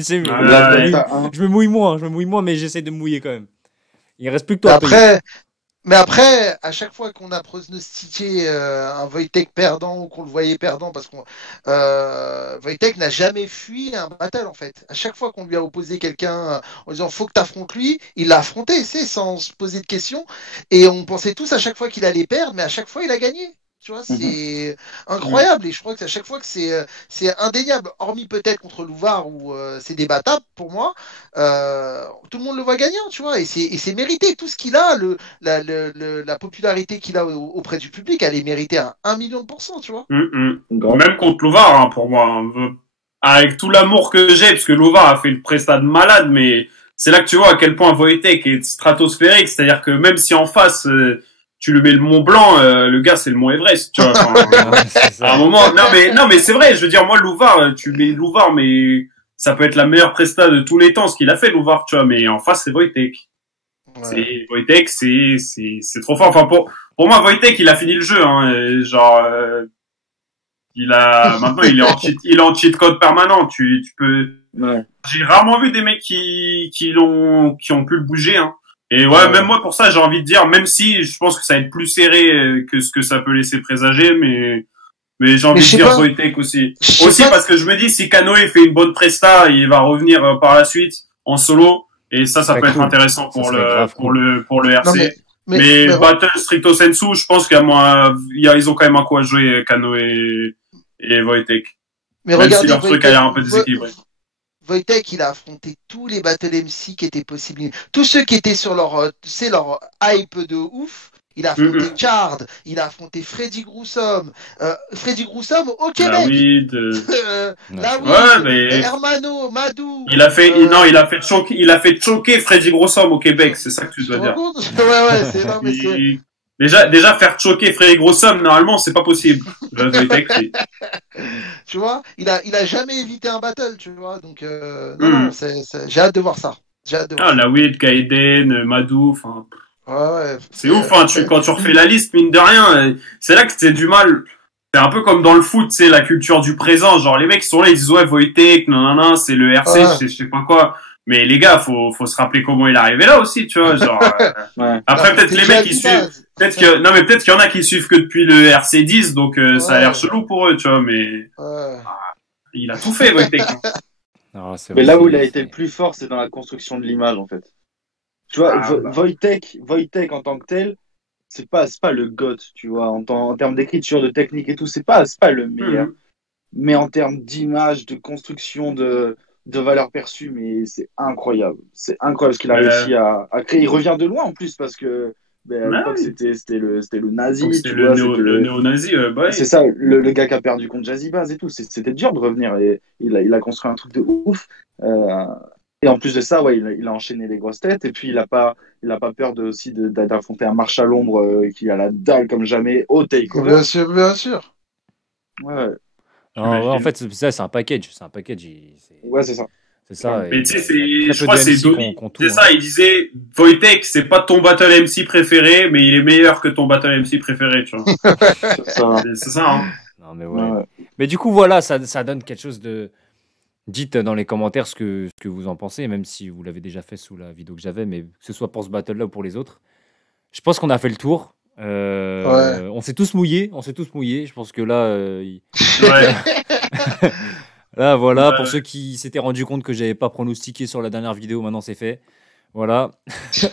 Je me mouille moins, mais j'essaie de me mouiller quand même. Il reste plus que toi à payer. Mais après, à chaque fois qu'on a pronostiqué un Wojtek perdant ou qu'on le voyait perdant, parce que Wojtek n'a jamais fui un battle en fait. À chaque fois qu'on lui a opposé quelqu'un en disant faut que tu affrontes lui, il l'a affronté, c'est sans se poser de questions. Et on pensait tous à chaque fois qu'il allait perdre, mais à chaque fois il a gagné. Tu vois, c'est incroyable. Et je crois que à chaque fois que c'est indéniable, hormis peut-être contre Louvard où c'est débattable pour moi. Tout le monde le voit gagnant, tu vois, et c'est mérité. Tout ce qu'il a, la popularité qu'il a auprès du public, elle est méritée à 1 million de pourcents, tu vois. Même contre Louvard, hein, pour moi. Hein. Avec tout l'amour que j'ai, parce que Louvard a fait une presta de malade, mais c'est là que tu vois à quel point Wojtek est stratosphérique. C'est-à-dire que même si en face, tu lui mets le Mont Blanc, le gars, c'est le Mont Everest, tu vois. À un moment, non, mais c'est vrai, je veux dire, moi, Louvard, tu mets Louvard, mais ça peut être la meilleure presta de tous les temps, ce qu'il a fait, Louvard, tu vois, mais en face, c'est Wojtek. Ouais. Wojtek, c'est trop fort. Enfin, pour moi, Wojtek, il a fini le jeu, hein. Genre, maintenant, il est en cheat code permanent. Tu peux. Ouais. J'ai rarement vu des mecs qui ont pu le bouger, hein. Et ouais, même moi, pour ça, j'ai envie de dire, même si je pense que ça va être plus serré que ce que ça peut laisser présager, mais j'ai envie de dire Wojtek aussi. Aussi parce que je me dis, si Canoë fait une bonne presta, il va revenir par la suite en solo. Et ça peut être intéressant pour le RC. Mais Battle Stricto Sensu, je pense ils ont quand même un coup à jouer, Canoë et Wojtek. Mais même si leur truc a l'air un peu déséquilibré. Wojtek, il a affronté tous les Battle MC qui étaient possibles. Tous ceux qui étaient sur leur hype de ouf. Il a affronté Chard, il a affronté Freddy Groussom. Freddy Groussom au Québec. Hermano, Madou. Il a fait choquer Freddy Groussom au Québec, c'est ça que tu dois dire. Ouais, c'est non, mais c'est. Déjà faire choquer Freddy Groussom, normalement, c'est pas possible. Tu vois, il a jamais évité un battle, tu vois. Donc, non, j'ai hâte de voir ça. La Weed, Kaiden, Madou, enfin. Ouais, c'est ouf, hein, quand tu refais la liste, mine de rien, c'est là que c'est du mal. C'est un peu comme dans le foot, c'est la culture du présent. Genre, les mecs qui sont là, ils disent, ouais, Wojtek, non, c'est le RC, je sais pas quoi. Mais les gars, faut se rappeler comment il est arrivé là aussi, tu vois, genre. Après, peut-être les mecs qui suivent, peut-être qu'il y en a qui suivent que depuis le RC10, donc ça a l'air chelou pour eux, tu vois, mais il a tout fait, Wojtek. Mais là où il a été le plus fort, c'est dans la construction de l'image, en fait. Tu vois, Wojtek en tant que tel, c'est pas le GOAT, tu vois, en termes d'écriture, de technique et tout, c'est pas le meilleur. Mais en termes d'image, de construction, de valeur perçue, mais c'est incroyable. C'est incroyable ce qu'il a réussi à créer. Il revient de loin en plus parce que à l'époque c'était le nazi. C'était le néo-nazi. C'est ça, le gars qui a perdu contre Jazzy Baz et tout. C'était dur de revenir et il a construit un truc de ouf. Et en plus de ça, ouais, il a enchaîné les grosses têtes. Et puis, il a pas peur d'affronter un marche à l'ombre qui a la dalle comme jamais au takeover. Bien sûr, bien sûr. Ouais, Non, ouais, en J'imagine. fait, c'est un package. C'est un package. ouais, c'est ça. C'est ça. Ouais. Et Mais tu sais, il y a je très peu crois de que c'est MC Donny. qui ont tout. C'est Hein. ça, il disait Wojtek, c'est pas ton battle MC préféré, mais il est meilleur que ton battle MC préféré, tu vois. C'est ça. C'est ça, hein. Non, mais ouais. Ouais. Mais du coup, voilà, ça donne quelque chose de. Dites dans les commentaires ce que vous en pensez, même si vous l'avez déjà fait sous la vidéo que j'avais, mais que ce soit pour ce battle-là ou pour les autres. Je pense qu'on a fait le tour. Ouais. On s'est tous mouillés. Je pense que là, Ouais. là, voilà, Ouais, pour ouais. ceux qui s'étaient rendu compte que j'avais pas pronostiqué sur la dernière vidéo, maintenant c'est fait. Voilà.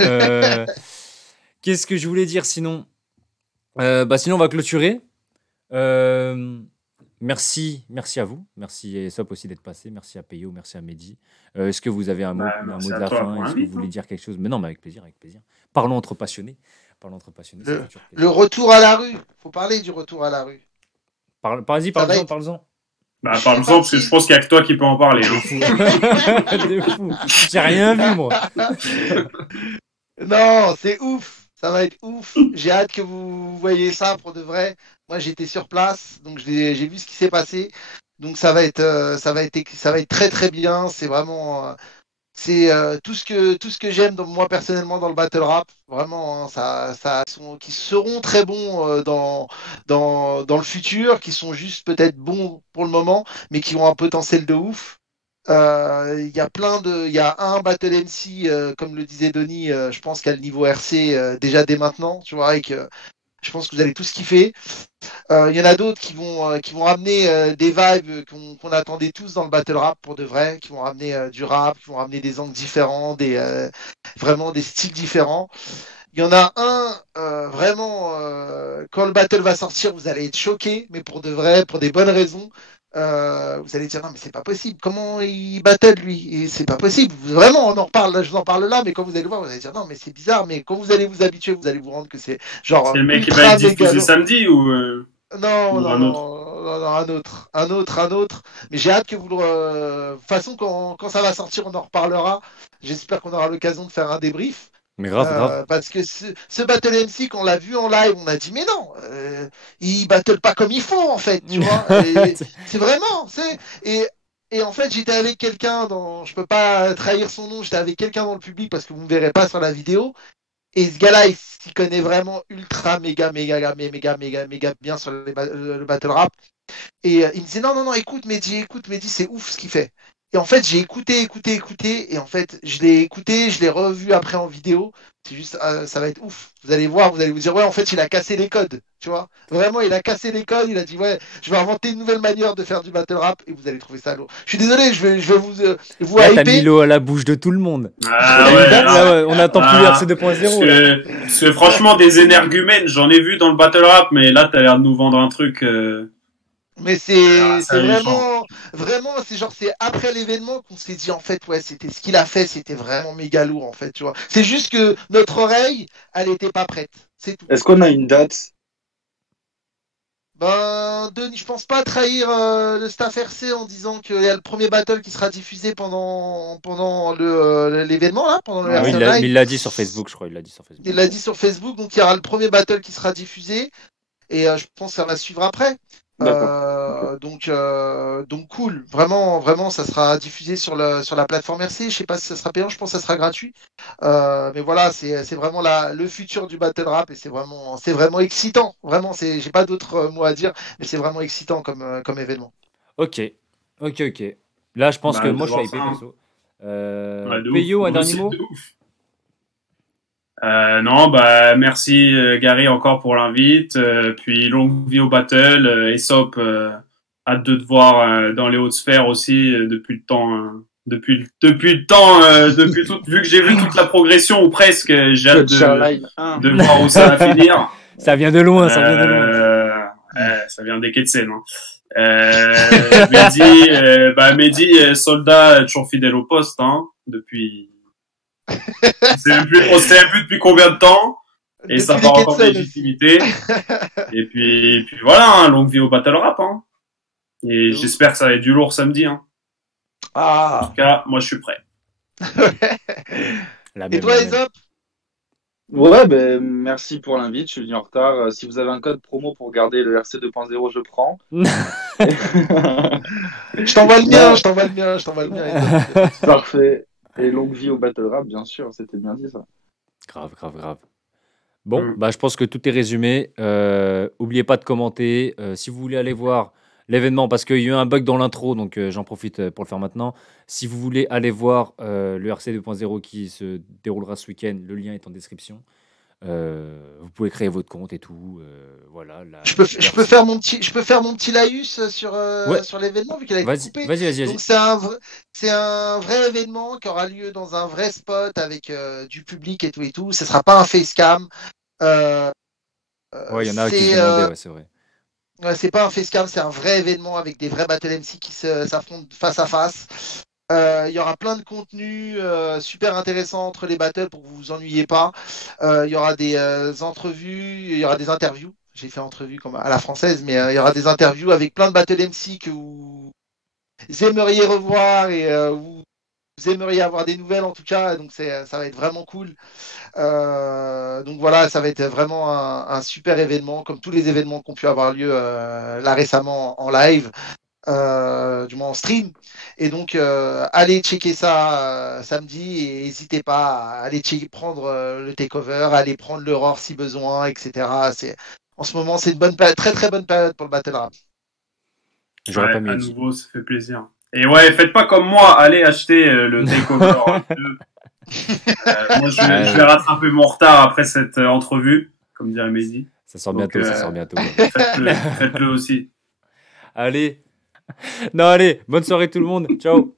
Euh, Qu'est-ce que je voulais dire sinon? Sinon, on va clôturer. Merci à vous. Merci à Aesop aussi d'être passé. Merci à Peyo, merci à Mehdi. Est-ce que vous avez un mot Merci de à la toi fin? pour Est-ce que l'invite, vous voulez hein. dire quelque chose? Mais non, mais avec plaisir, avec plaisir. Parlons entre passionnés. Ça fait toujours Le plaisir. retour à la rue. Faut parler du retour à la rue. Vas-y, Ça va parle-en, être- parle-en. Bah, Je suis parle-en, parce que parti. je pense qu'il y a que toi qui peux en parler, hein. De fou. J'ai rien vu, moi. Non, c'est ouf. Ça va être ouf. J'ai hâte que vous voyez ça pour de vrai. Moi, j'étais sur place, donc j'ai vu ce qui s'est passé. Donc ça va être très très bien. C'est vraiment, tout ce que j'aime moi personnellement dans le battle rap. Vraiment, hein, qui seront très bons dans le futur, qui sont juste peut-être bons pour le moment, mais qui ont un potentiel de ouf. Il y a un battle MC, comme le disait Donny, je pense qu'à le niveau RC déjà dès maintenant, tu vois, et que je pense que vous allez tous kiffer. Il y en a d'autres qui vont ramener des vibes qu'on attendait tous dans le battle rap pour de vrai, qui vont ramener du rap, qui vont ramener des angles différents, vraiment des styles différents. Il y en a un, vraiment, quand le battle va sortir, vous allez être choqués, mais pour de vrai, pour des bonnes raisons. Vous allez dire non mais c'est pas possible, comment il battle lui, et c'est pas possible, vraiment on en reparle là, je vous en parle là, mais quand vous allez le voir vous allez dire non mais c'est bizarre, mais quand vous allez vous habituer vous allez vous rendre que c'est genre C'est le mec qui va ultra être diffusé mégalo. samedi ou Non, non, un autre? non, non, non, un autre. Mais j'ai hâte que vous le. De toute façon, quand ça va sortir, on en reparlera. J'espère qu'on aura l'occasion de faire un débrief. Mais grave. Parce que ce Battle MC, quand on l'a vu en live, on a dit, mais non, il battle pas comme il faut, en fait, tu vois. Et c'est vraiment, et en fait, j'étais avec quelqu'un je peux pas trahir son nom, j'étais avec quelqu'un dans le public parce que vous ne me verrez pas sur la vidéo. Et ce gars-là, il s'y connaît vraiment ultra, méga bien sur le battle rap. Et il me disait, non, non, non, écoute, Mehdi, c'est ouf ce qu'il fait. Et en fait, j'ai écouté. Et en fait, je l'ai écouté, je l'ai revu après en vidéo. C'est juste, ça va être ouf. Vous allez voir, vous allez vous dire, ouais, en fait, il a cassé les codes. Tu vois, vraiment, il a cassé les codes. Il a dit, ouais, je vais inventer une nouvelle manière de faire du battle rap. Et vous allez trouver ça lourd. Je suis désolé, je vais vous Là, t'as mis hyper. l'eau à la bouche de tout le monde. Ah Là, ouais, là, ouais, on n'attend plus Ah, RC 2.0. parce là. parce que franchement, des énergumènes, j'en ai vu dans le battle rap, mais là, t'as l'air de nous vendre un truc. Mais C'est c'est alléchant. vraiment, c'est après l'événement qu'on s'est dit, en fait, ouais, c'était ce qu'il a fait, c'était vraiment méga lourd, en fait, tu vois. C'est juste que notre oreille, elle était pas prête. C'est tout. Est-ce qu'on a une date? Ben, Denis, je pense pas trahir le staff RC en disant qu'il y a le premier battle qui sera diffusé pendant l'événement, là, pendant le Ah oui, RC mais Online. il l'a dit sur Facebook, je crois. Il l'a dit sur Facebook. Il l'a dit sur Facebook, donc il y aura le premier battle qui sera diffusé. Et je pense que ça va suivre après. D'accord. Donc cool, vraiment, ça sera diffusé sur la plateforme RC. Je sais pas si ça sera payant, je pense que ça sera gratuit. Mais voilà, c'est vraiment le futur du battle rap et c'est vraiment excitant. Vraiment, j'ai pas d'autres mots à dire, mais c'est vraiment excitant comme événement. Ok. Là, je pense Bah, que de moi, je suis voir hypé, ça, hein. perso. Ouais, de ouf. Peyo, un Moi dernier aussi, mot? de ouf. Non, bah merci Gary encore pour l'invite. Puis longue vie au battle. Aesop, hâte de te voir dans les hautes sphères aussi depuis le temps. Depuis le temps, vu que j'ai vu toute la progression ou presque, j'ai hâte Line 1. de voir où ça va finir. Ça vient de loin, ça vient de loin. Ça vient des quais de Seine. Hein. Mehdi, soldat toujours fidèle au poste, hein, depuis. On sait même plus depuis combien de temps. Et Depuis ça les part quais de encore de Seine. légitimité. et puis voilà, hein, longue vie au battle rap. Hein. Et j'espère que ça va être du lourd samedi. Hein. En Ah, tout cas, moi je suis prêt. La Et même, toi, la même. Aesop? Ouais, ben, merci pour l'invite. Je suis venu en retard. Si vous avez un code promo pour garder le RC 2.0, je prends. Je t'envoie le mien, Non, je t'envoie le mien, je t'envoie le mien, Aesop. Y a pas de souci. parfait. Et longue vie au Battle Rap, bien sûr. C'était bien dit, ça. Grave, grave, grave. Bon, Mm. bah, je pense que tout est résumé. Oubliez pas de commenter. Si vous voulez aller voir l'événement, parce qu'il y a eu un bug dans l'intro, donc j'en profite pour le faire maintenant. Si vous voulez aller voir le RC 2.0 qui se déroulera ce week-end, le lien est en description. Vous pouvez créer votre compte et tout. Voilà. Je peux faire mon petit laïus Ouais, sur l'événement vu qu'il a été vas-y, coupé. vas-y, vas-y, Donc vas-y. c'est un vrai événement qui aura lieu dans un vrai spot avec du public et tout et tout. Ce sera pas un facecam. Euh, Ouais, il y en a qui se c'est demandaient, ouais, c'est vrai. ouais, c'est pas un facecam, c'est un vrai événement avec des vrais battle MC qui s'affrontent face à face. Il y aura plein de contenus super intéressants entre les battles pour que vous vous ennuyez pas. Il y aura des entrevues, il y aura des interviews. J'ai fait entrevue comme à la française, mais il y aura des interviews avec plein de battle MC que vous aimeriez revoir et vous aimeriez avoir des nouvelles en tout cas. Donc ça va être vraiment cool. Donc voilà, ça va être vraiment un super événement, comme tous les événements qui ont pu avoir lieu là récemment en live du moins en stream. Et donc, allez checker ça samedi et n'hésitez pas à aller prendre le takeover, aller prendre l'Aurore si besoin, etc. En ce moment, c'est une très très bonne période pour le Battle Rap. J'aurais pas Ouais, à mieux dit. nouveau, ça fait plaisir. Et ouais, faites pas comme moi, allez acheter le Takeover 2. Moi, je vais rattraper mon retard après cette entrevue, comme dirait Mehdi. Ça sort Donc, bientôt, ça sort bientôt. Ouais. faites-le aussi. Allez. Non, allez, bonne soirée tout le monde. Ciao.